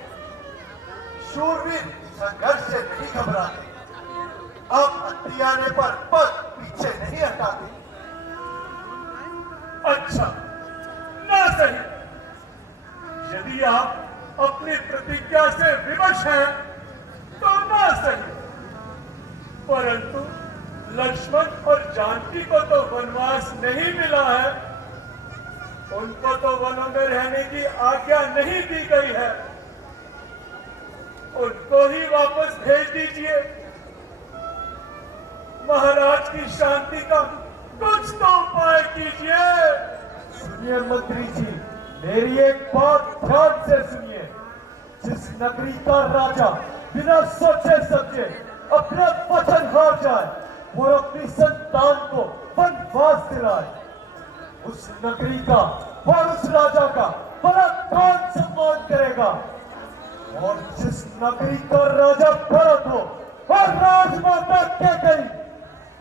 शूरवीर संघर्ष से नहीं घबराते, अब अति आने पर पग पीछे नहीं हटाते। अच्छा, ना सही। यदि आप अपनी प्रतिज्ञा से विवश हैं तो ना सही, परंतु लक्ष्मण और जानकी को तो वनवास नहीं मिला है। उनको तो वनों में रहने की आज्ञा नहीं दी गई है। उनको ही वापस भेज दीजिए। महाराज की शांति का कुछ तो उपाय कीजिए। सुनिए मंत्री जी, मेरी एक बात ध्यान से सुनिए। जिस नगरी का राजा बिना सोचे समझे अपना वचन हार जाए और अपनी संतान को वनवास दिलाए, उस नगरी का और उस राजा का भला कौन सम्मान करेगा? और जिस नगरी का राजा भरत हो और राजमाता कैकेयी,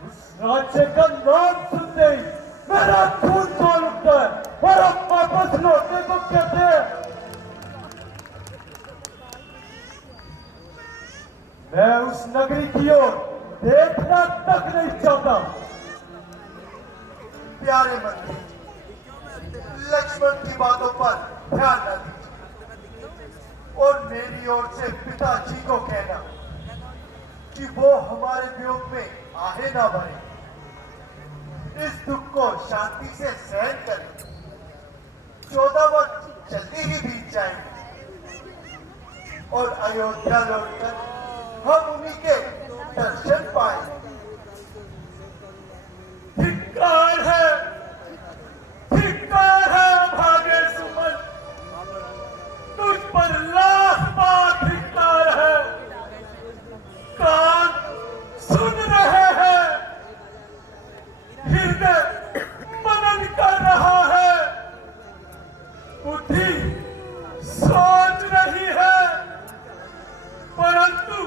उस राज्य का नाम सुनते ही मेरा खून खोल उठता है और अब वापस लौटने को कहते हैं। मैं उस नगरी की ओर देखना तक नहीं चाहता। प्यारे मंत्री, लक्ष्मण की बातों पर ध्यान न दीजिए और मेरी ओर से पिताजी को कहना कि वो हमारे वियोग में आहे ना भरे, इस दुख को शांति से सहन करें। 14 वर्ष जल्दी ही बीत जाएंगे और अयोध्या लौटकर हम उन्हीं के दर्शन पाएंगे। धिक्कार है, धिक्कार है भागे सुमन, तुझ पर लाख बार धिक्कार है। कान सुन रहे हैं, हृदय मनन कर रहा है, बुद्धि सोच रही है, परंतु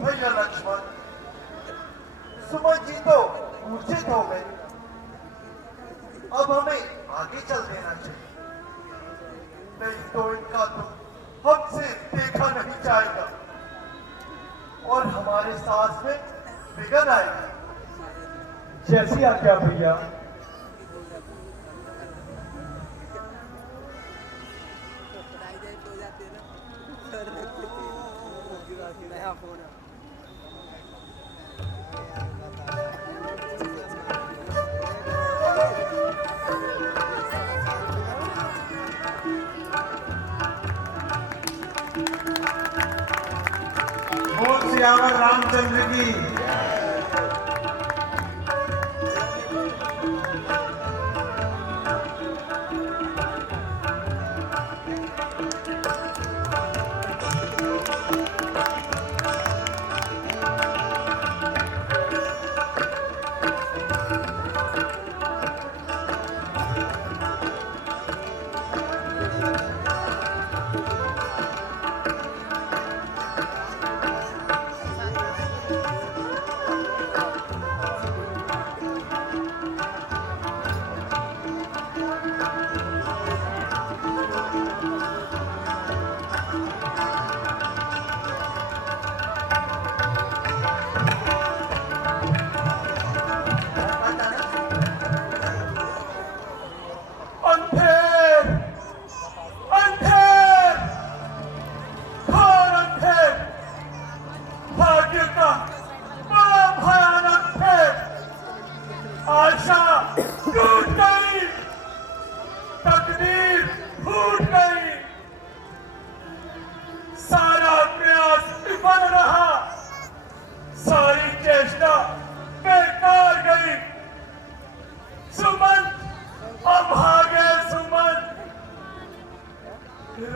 भैया लक्ष्मण, सुमन जी तो मूर्छित हो गए। अब हमें आगे चल देना चाहिए, नहीं तो इनका दुख हमसे देखा नहीं जाएगा और हमारे सांस में विघन आएगा। जैसी आज्ञा भैया। बोल सियावर रामचंद्र की।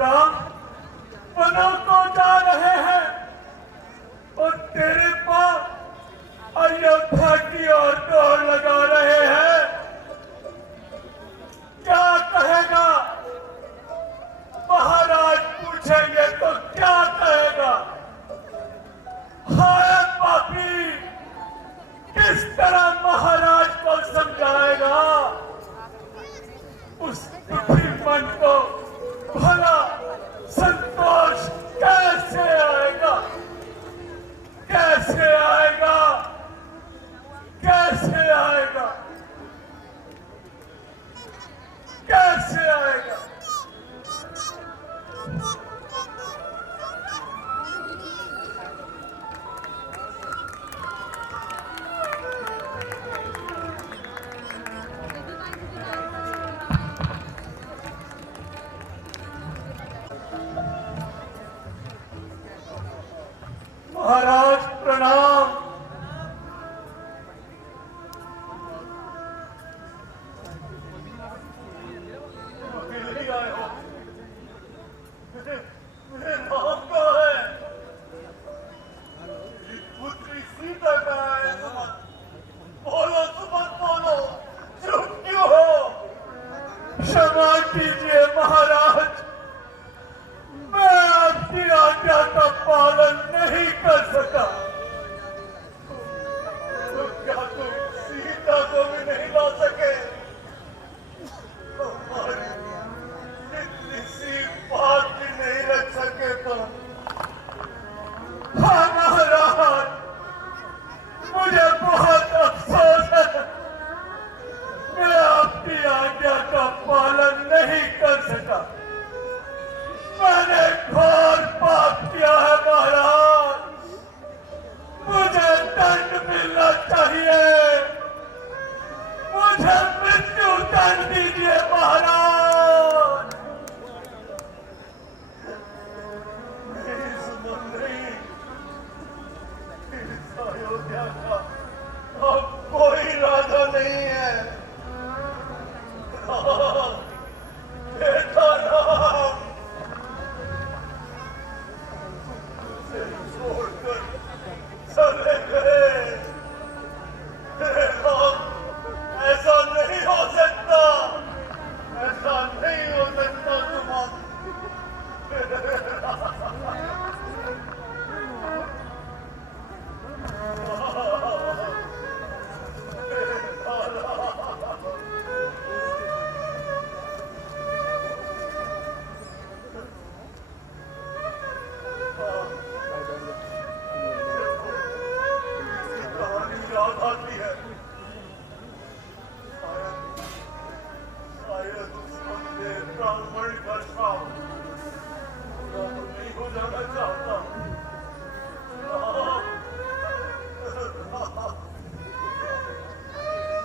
राम वनों को जा रहे हैं और तेरे पास अयोध्या की ओर दौड़ लगा रहे हैं। क्या कहेगा? महाराज पूछेंगे तो क्या कहेगा? हाय पापी, किस तरह महाराज को समझाएगा? उस दुखी मन को भला संतोष कैसे आएगा? कैसे आएगा? कैसे आएगा? कैसे आएगा? महाराज प्रणाम। अकेले ही आए हो? मेरे नाम क्या है? मेरी पुत्री सीता कहाँ है? सुमन बोलो, सुमन बोलो, चुप क्यों हो? क्षमा कीजिए महाराज, मैं आपकी आज्ञा का पालन नहीं कर सका।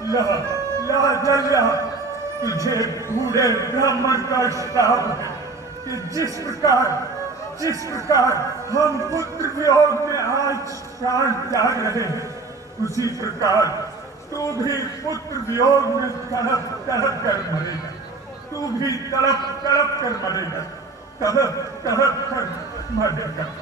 ला ला जल्ला, तुझे बूढ़े ब्राह्मण का श्राप है कि जिस प्रकार हम पुत्र वियोग में आज प्राण त्याग रहे हैं, उसी प्रकार तू भी पुत्र वियोग में तड़प तड़प कर मरेगा। तू भी तड़प तड़प कर मरेगा, तड़प तड़प कर मरेगा।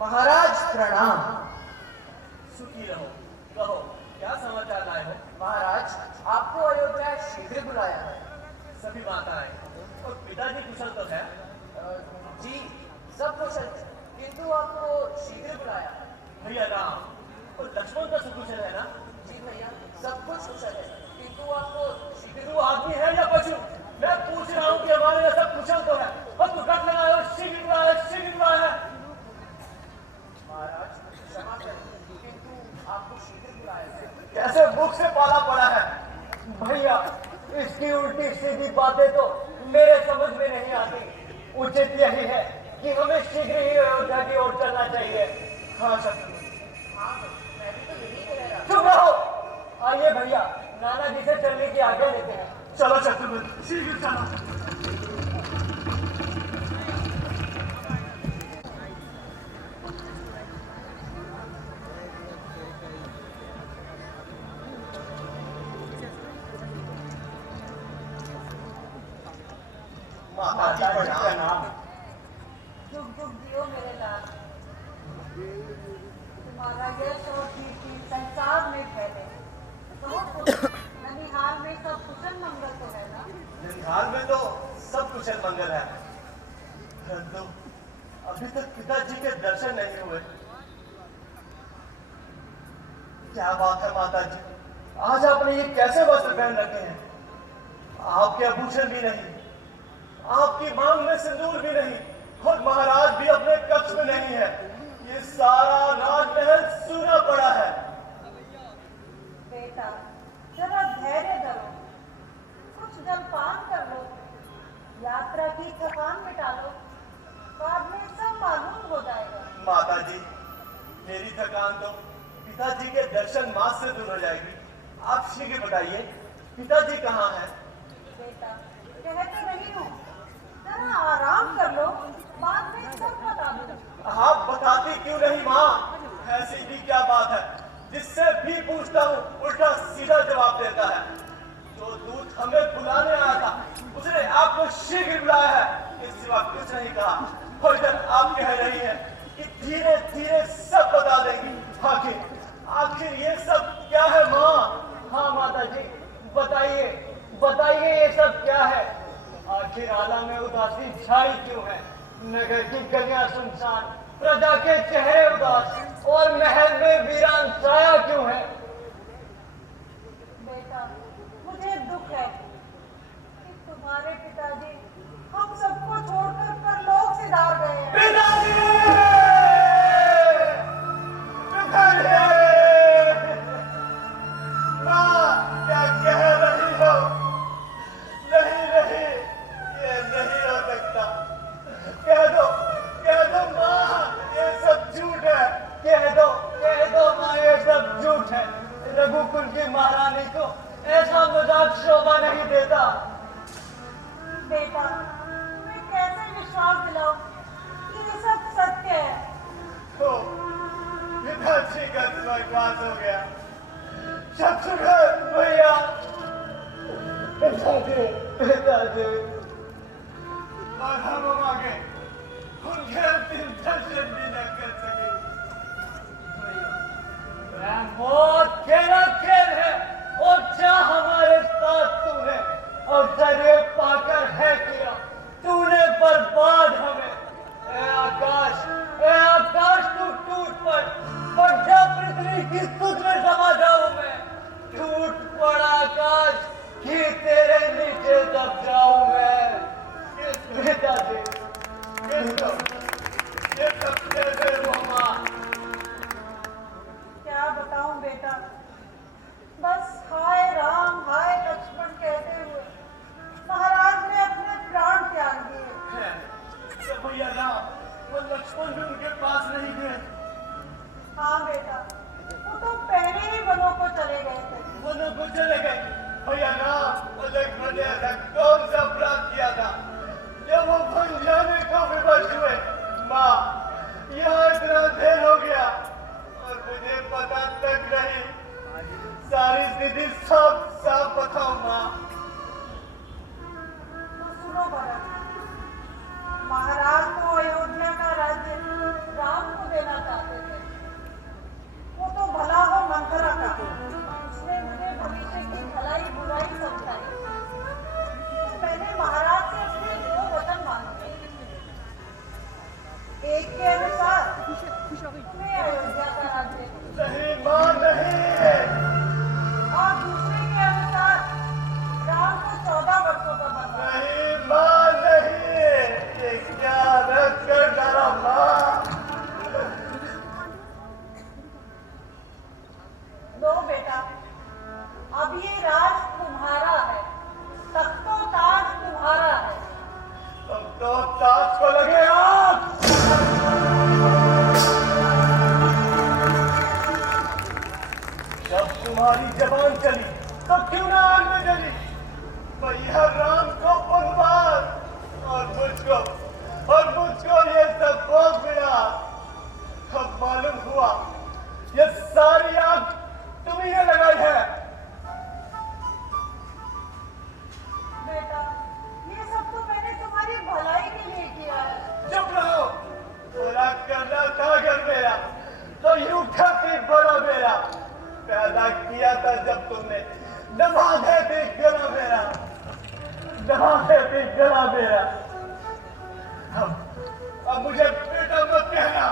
महाराज प्रणाम। सुखी रहो, समाचार लाए हो? महाराज, आपको अयोध्या शीघ्र बुलाया है। सभी माताएं और पिताजी कुशल तो है? जी, सब कुशल है, किंतु आपको शीघ्र बुलाया है। भैया राम और लक्ष्मण का सुकुशल है ना? जी भैया, सब कुछ कुशल है, किंतु आपको शीघ्र। तू आदमी है या पशु? मैं पूछ रहा हूँ कि हमारे यहाँ सब कुशल तो है और तू कट लगाया और शीघ्र बुलाया है। महाराज क्षमा करें, किंतु आपको शीघ्र बुलाया है। कैसे मुख से पाला पड़ा है भैया। इसकी उल्टी सीधी बातें तो मेरे समझ में नहीं आती। उचित यही है कि हमें शीघ्र ही अयोध्या की ओर चलना चाहिए। हाँ शत्रु, हाँ, मैं भी तो यही कह रहा हूँ। चुप रहो। आइए भैया, नाना जी से चलने की आज्ञा लेते हैं। चलो शत्रुघ्न, शीघ्र चलो। जुग जुग जियो मेरे लाल। तुम्हारा यश और कीर्ति संसार में फैले। ननिहाल में सब कुशल मंगल तो है ना? ननिहाल में तो सब कुशल मंगल है, परंतु अभी तक पिताजी के दर्शन नहीं हुए। क्या बात है माता जी, आज आपने ये कैसे वस्त्र पहन रखे हैं? आपके आभूषण भी नहीं, आपकी मांग में सिंदूर भी नहीं, और महाराज भी अपने कक्ष में नहीं है। ये सारा राजमहल सूना पड़ा है। बेटा, जरा धैर्य धरो, कुछ जलपान कर लो, यात्रा की थकान मिटा लो, बाद में सब मालूम हो जाएगा। माता जी, मेरी थकान तो पिताजी के दर्शन मात्र से दूर हो जाएगी। आप शीघ्र बताइए, पिताजी कहाँ हैं? बेटा, कहते नहीं हूँ, जरा आराम कर लो, बाद में सब बता दो। आप बताती क्यों नहीं माँ? ऐसी भी क्या बात है जिससे भी पूछता हूँ उल्टा सीधा जवाब देता है। जो दूत हमें बुलाने आया था उसने आपको शीघ्र बुलाया है, इस सिवा कुछ नहीं कहा। और जब आप कह रही हैं कि धीरे धीरे सब बता देंगी, आखिर ये सब क्या है माँ? हाँ माता जी, बताइए बताइए ये सब क्या है? आखिर आला में उदासी छाई क्यों है? नगर की गलियां सुनसान, प्रजा के चेहरे उदास और महल में वीरान साया क्यों है? बेटा, मुझे दुख है कि तुम्हारे पिताजी हम सबको छोड़कर परलोक सिधार गए हैं। पिताजी! माँ, क्या कह रही हो? नहीं, ये नहीं हो सकता। कह दो माँ, ये सब झूठ है। कह दो माँ, ये सब झूठ है। रघुकुल की महारानी को ऐसा मजाक शोभा नहीं देता। बेटा, मैं कैसे विश्वास दिलाऊं कि ये सब सत्य है? तो पिताजी का स्वर्गवास हो गया। शत्रुघ्न भैया, पिताजी और हम आगे उनके अंतिम दर्शन भी न कर सके। मौत खेला खेल है और क्या हमारे साथ तूने अवसर पाकर है किया? तूने बर्बाद हमें। ए आकाश तू टूट पड़ जा, पृथ्वी की तुझ में समा जाऊं मैं। टूट पड़ा आकाश कि तेरे नीचे दब जाऊं मैं। पिताजी, ये सब कैसे हुआ? क्या बताऊं बेटा, बस हाय राम हाय लक्ष्मण कहते हुए महाराज ने अपने प्राण त्याग दिए। भैया राम, वो लक्ष्मण भी उनके पास नहीं गए। हाँ बेटा, वो तो पहले ही वनों को चले गए थे। वनों को चले गए? भैया राम, वो लक्ष्मण ने ऐसा कौन सा अपराध किया था जब वो वन जाने को विवश हुए? माँ, यहाँ इतना देर हो गया और मुझे पता तक नहीं। सारी स्थिति साफ बताओ माँ। तो सुनो भरत, महाराज तो अयोध्या का राज्य राम को देना चाहते थे। वो तो भला हो मंथरा का, एक के अनुसार मैं अयोध्या का राज्य, नहीं मां नहीं, और दूसरे के अनुसार राम को 14 वर्षों का बनवास। नहीं मां नहीं, ये क्या रख कर डाला मां। लो बेटा, अब ये राज तुम्हारा है, तख्तो ताज तुम्हारा है। तुम तो ताज को लगे आग। जब तुम्हारी जबान चली तो क्यों ना आग में जली। भैया राम को बनवास और मुझको ये सब भोग मिला। अब मालूम हुआ ये सारी आग तुम्ही ने लगाई है। बेटा, ये सब तो मैंने तुम्हारी भलाई के लिए किया है। चुप रहो, बुरा करना था अगर मेरा तो यूं खाती बड़ा मेरा। पैदा किया था जब तुमने, दबा देती गला मेरा, दबा देती गला मेरा। अब मुझे बेटा मत कहना।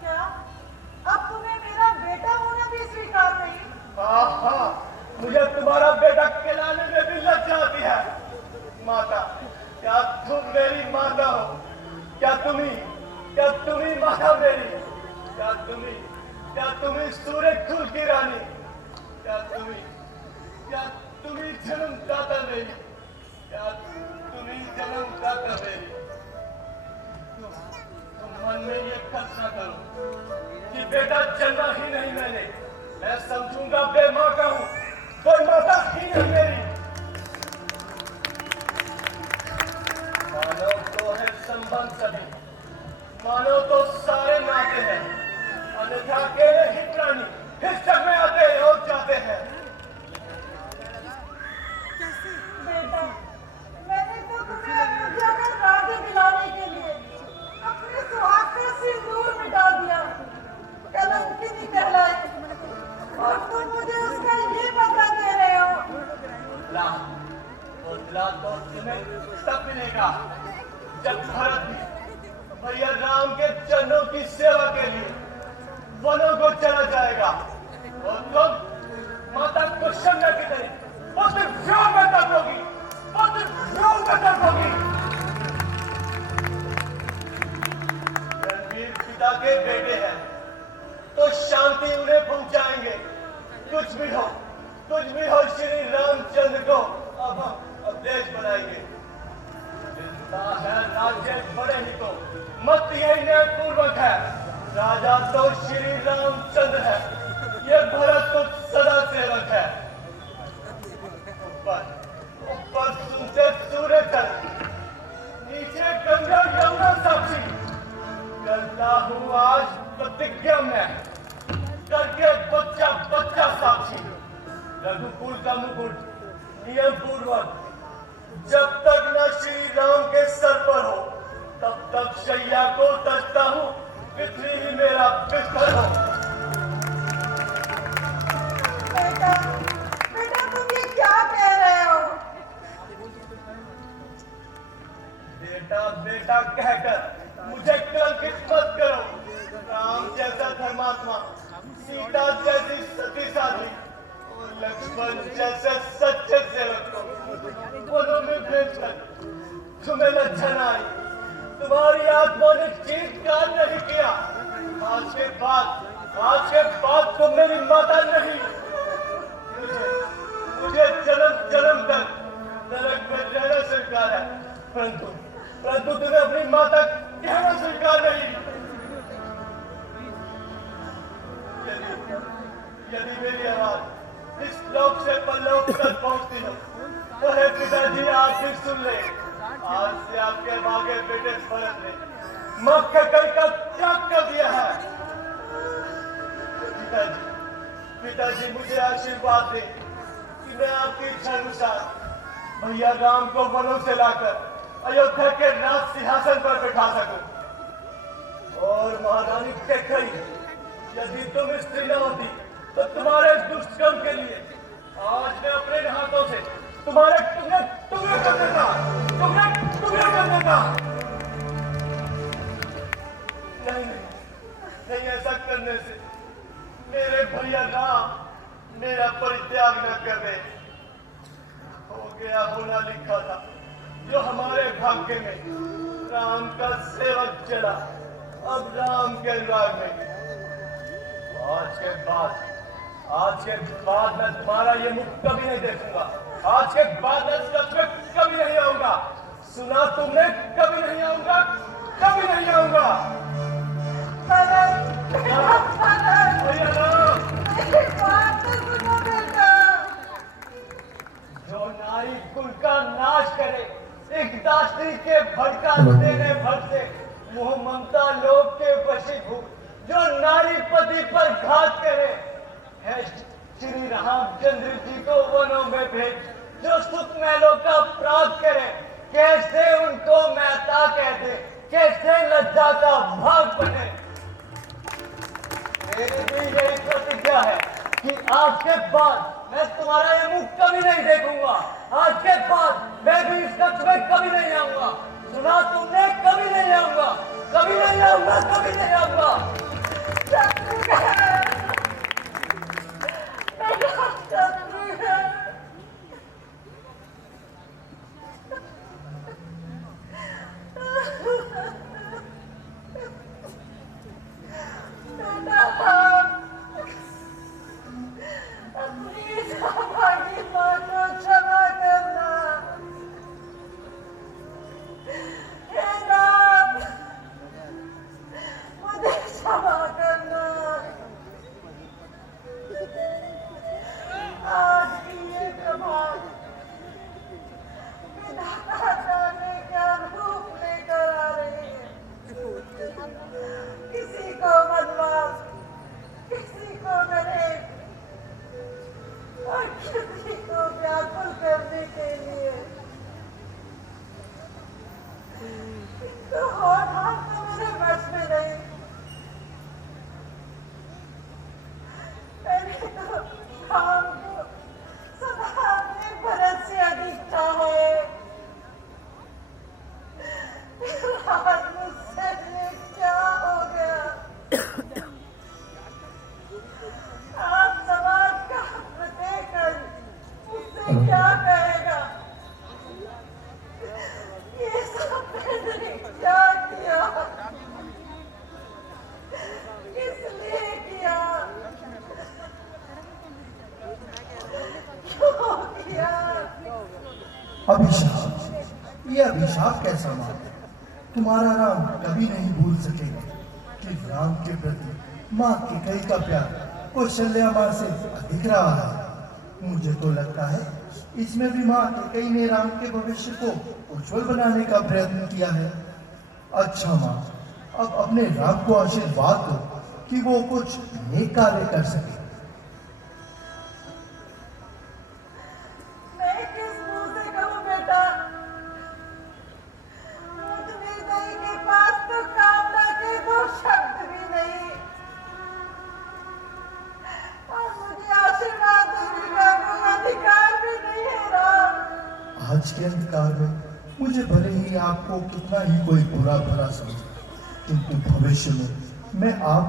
क्या अब तुम्हें मेरा बेटा होना भी स्वीकार नहीं? हाँ, मुझे तुम्हारा बेटा खिलाने में भी लज्जा आती है। माता, क्या तुम मेरी माता हो? क्या तुम्ही माता मेरी? क्या तुम्ही सूर्य कुल की रानी? क्या तुम्ही जन्मदाता मेरी? क्या तुम्ही जन्मदाता मेरी? तुम मन में ये कल्पना करो कि बेटा जन्मा ही नहीं मैंने, मैं समझूंगा बेमां का हूं, कोई माता ही नहीं मेरी। मानव तो है संबंध सभी, मानव तो सारे नाते हैं, अन्यथा अकेले ही प्राणी इस जग में आते और जाते हैं। बेटा, मैंने तो तुम्हें अयोध्या का राज्य दिलाने के लिए अपने सुहाग का सिंदूर मिटा दिया, कलंकिनी कहलाए, और तुम मुझे उसका ये बदला दे रहे हो। बदला तो तुम्हें तब मिलेगा जब भरत भी भैया राम के चरणों की सेवा के लिए वनों को चला जाएगा, और तुम माता कुशंगा की तरह पुत्र व्योम में तड़पोगी, पुत्र व्योम में तड़पोगी। रणवीर पिता के बेटे हैं तो शांति उन्हें पहुंचाएंगे। कुछ भी हो श्री रामचंद्र को अब हम देश बनाएंगे। जितना है राज्य बड़े ही को मत यही न्यायपूर्वक है। राजा तो श्री रामचंद्र है, ये भरत तो सदा सेवक है। ऊपर सुनते सूर्य चल, नीचे गंगा यमुना साक्षी। करता हूँ आज प्रतिज्ञा में करके बच्चा साक्षी। रघुकुल का मुकुट नियम पूर्वक जब तक न श्री राम के सर पर हो तब तक शैया को तजता हूँ, पृथ्वी ही मेरा बिस्तर हो। बेटा तुम ये क्या कह रहे हो? बेटा कहकर मुझे कलंकित मत करो। राम जैसा धर्मात्मा, सीता जैसी सती साधी और लक्ष्मण जैसे सच्चे सेवक को वनों में भेजकर तुम्हें लज्जा न आई? तुम्हारी आत्मा ने चीत्कार नहीं किया? आज के बाद तुम मेरी माता नहीं। मुझे जन्म तक नरक में रहना स्वीकार है, परंतु तुम्हें अपनी माता कहना स्वीकार नहीं। यदि मेरी आवाज इस लोक से परलोक तक पहुंचती हो तो हे पिताजी आप भी सुन ले। आज से आपके भागे बेटे भरत ने मक्के कई का त्याग कर दिया है। पिताजी मुझे आशीर्वाद दे कि मैं आपकी इच्छा अनुसार भैया राम को वनों से लाकर अयोध्या के राज सिंहासन पर बिठा सकूं। और महारानी कैकई, यदि तुम स्त्री न होती तो तुम्हारे दुष्कर्म के लिए आज मैं अपने हाथों से तुम्हारे टुकड़े कर देता। नहीं नहीं नहीं, ऐसा करने से मेरे भैया राम मेरा परित्याग न करे। हो गया होना लिखा था, जो हमारे भाग्य में राम का सेवक चला, अब राम के अनुराग में। आज के बाद मैं तुम्हारा ये मुख कभी नहीं देखूंगा। आज के बाद मैं सच में कभी नहीं आऊंगा। सुना तुमने? कभी नहीं आऊंगा, कभी नहीं आऊंगा। जो नारी कुल का नाश करे, एक दास्ती के भड़का देने भर से मोह ममता लोग के वशीभूत, जो नारी पति पर घात करे, है श्री रामचंद्र जी को वनों में भेज, जो सुख महलों का प्राप्त करे, कैसे उनको महता कहते, कैसे लज्जा का भाग बने। मेरी भी यही प्रतिज्ञा है कि आज के बाद मैं तुम्हारा ये मुख कभी नहीं देखूंगा। आज के बाद मैं भी इस कक्ष में कभी नहीं आऊंगा। सुना तुमने? कभी नहीं आऊंगा, कभी नहीं आऊंगा, कभी नहीं आऊंगा। अभिशाप, ये अभिशाप कैसा मार है? तुम्हारा राम कभी नहीं भूल सकेगा कि राम के प्रति माँ कैकेयी का प्यार कौशल्या माँ से अधिक रहा है। मुझे तो लगता है इसमें भी माँ कैकेयी ने राम के भविष्य को उज्जवल बनाने का प्रयत्न किया है। अच्छा माँ, अब अपने राम को आशीर्वाद दो कि वो कुछ नेक कार्य कर सके। आज के अंधकार में मुझे भले ही आपको कितना ही कोई बुरा भला समझे, किंतु भविष्य में मैं आप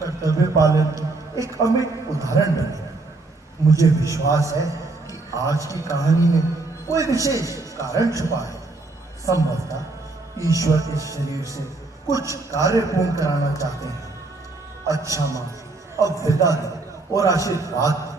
कर्तव्य पालन की एक अमिट उदाहरण बने। मुझे विश्वास है कि आज की कहानी में कोई विशेष कारण छुपा है। संभवतः ईश्वर इस शरीर से कुछ कार्य पूर्ण कराना चाहते हैं। अच्छा माँ, अब विदा दो और आशीर्वाद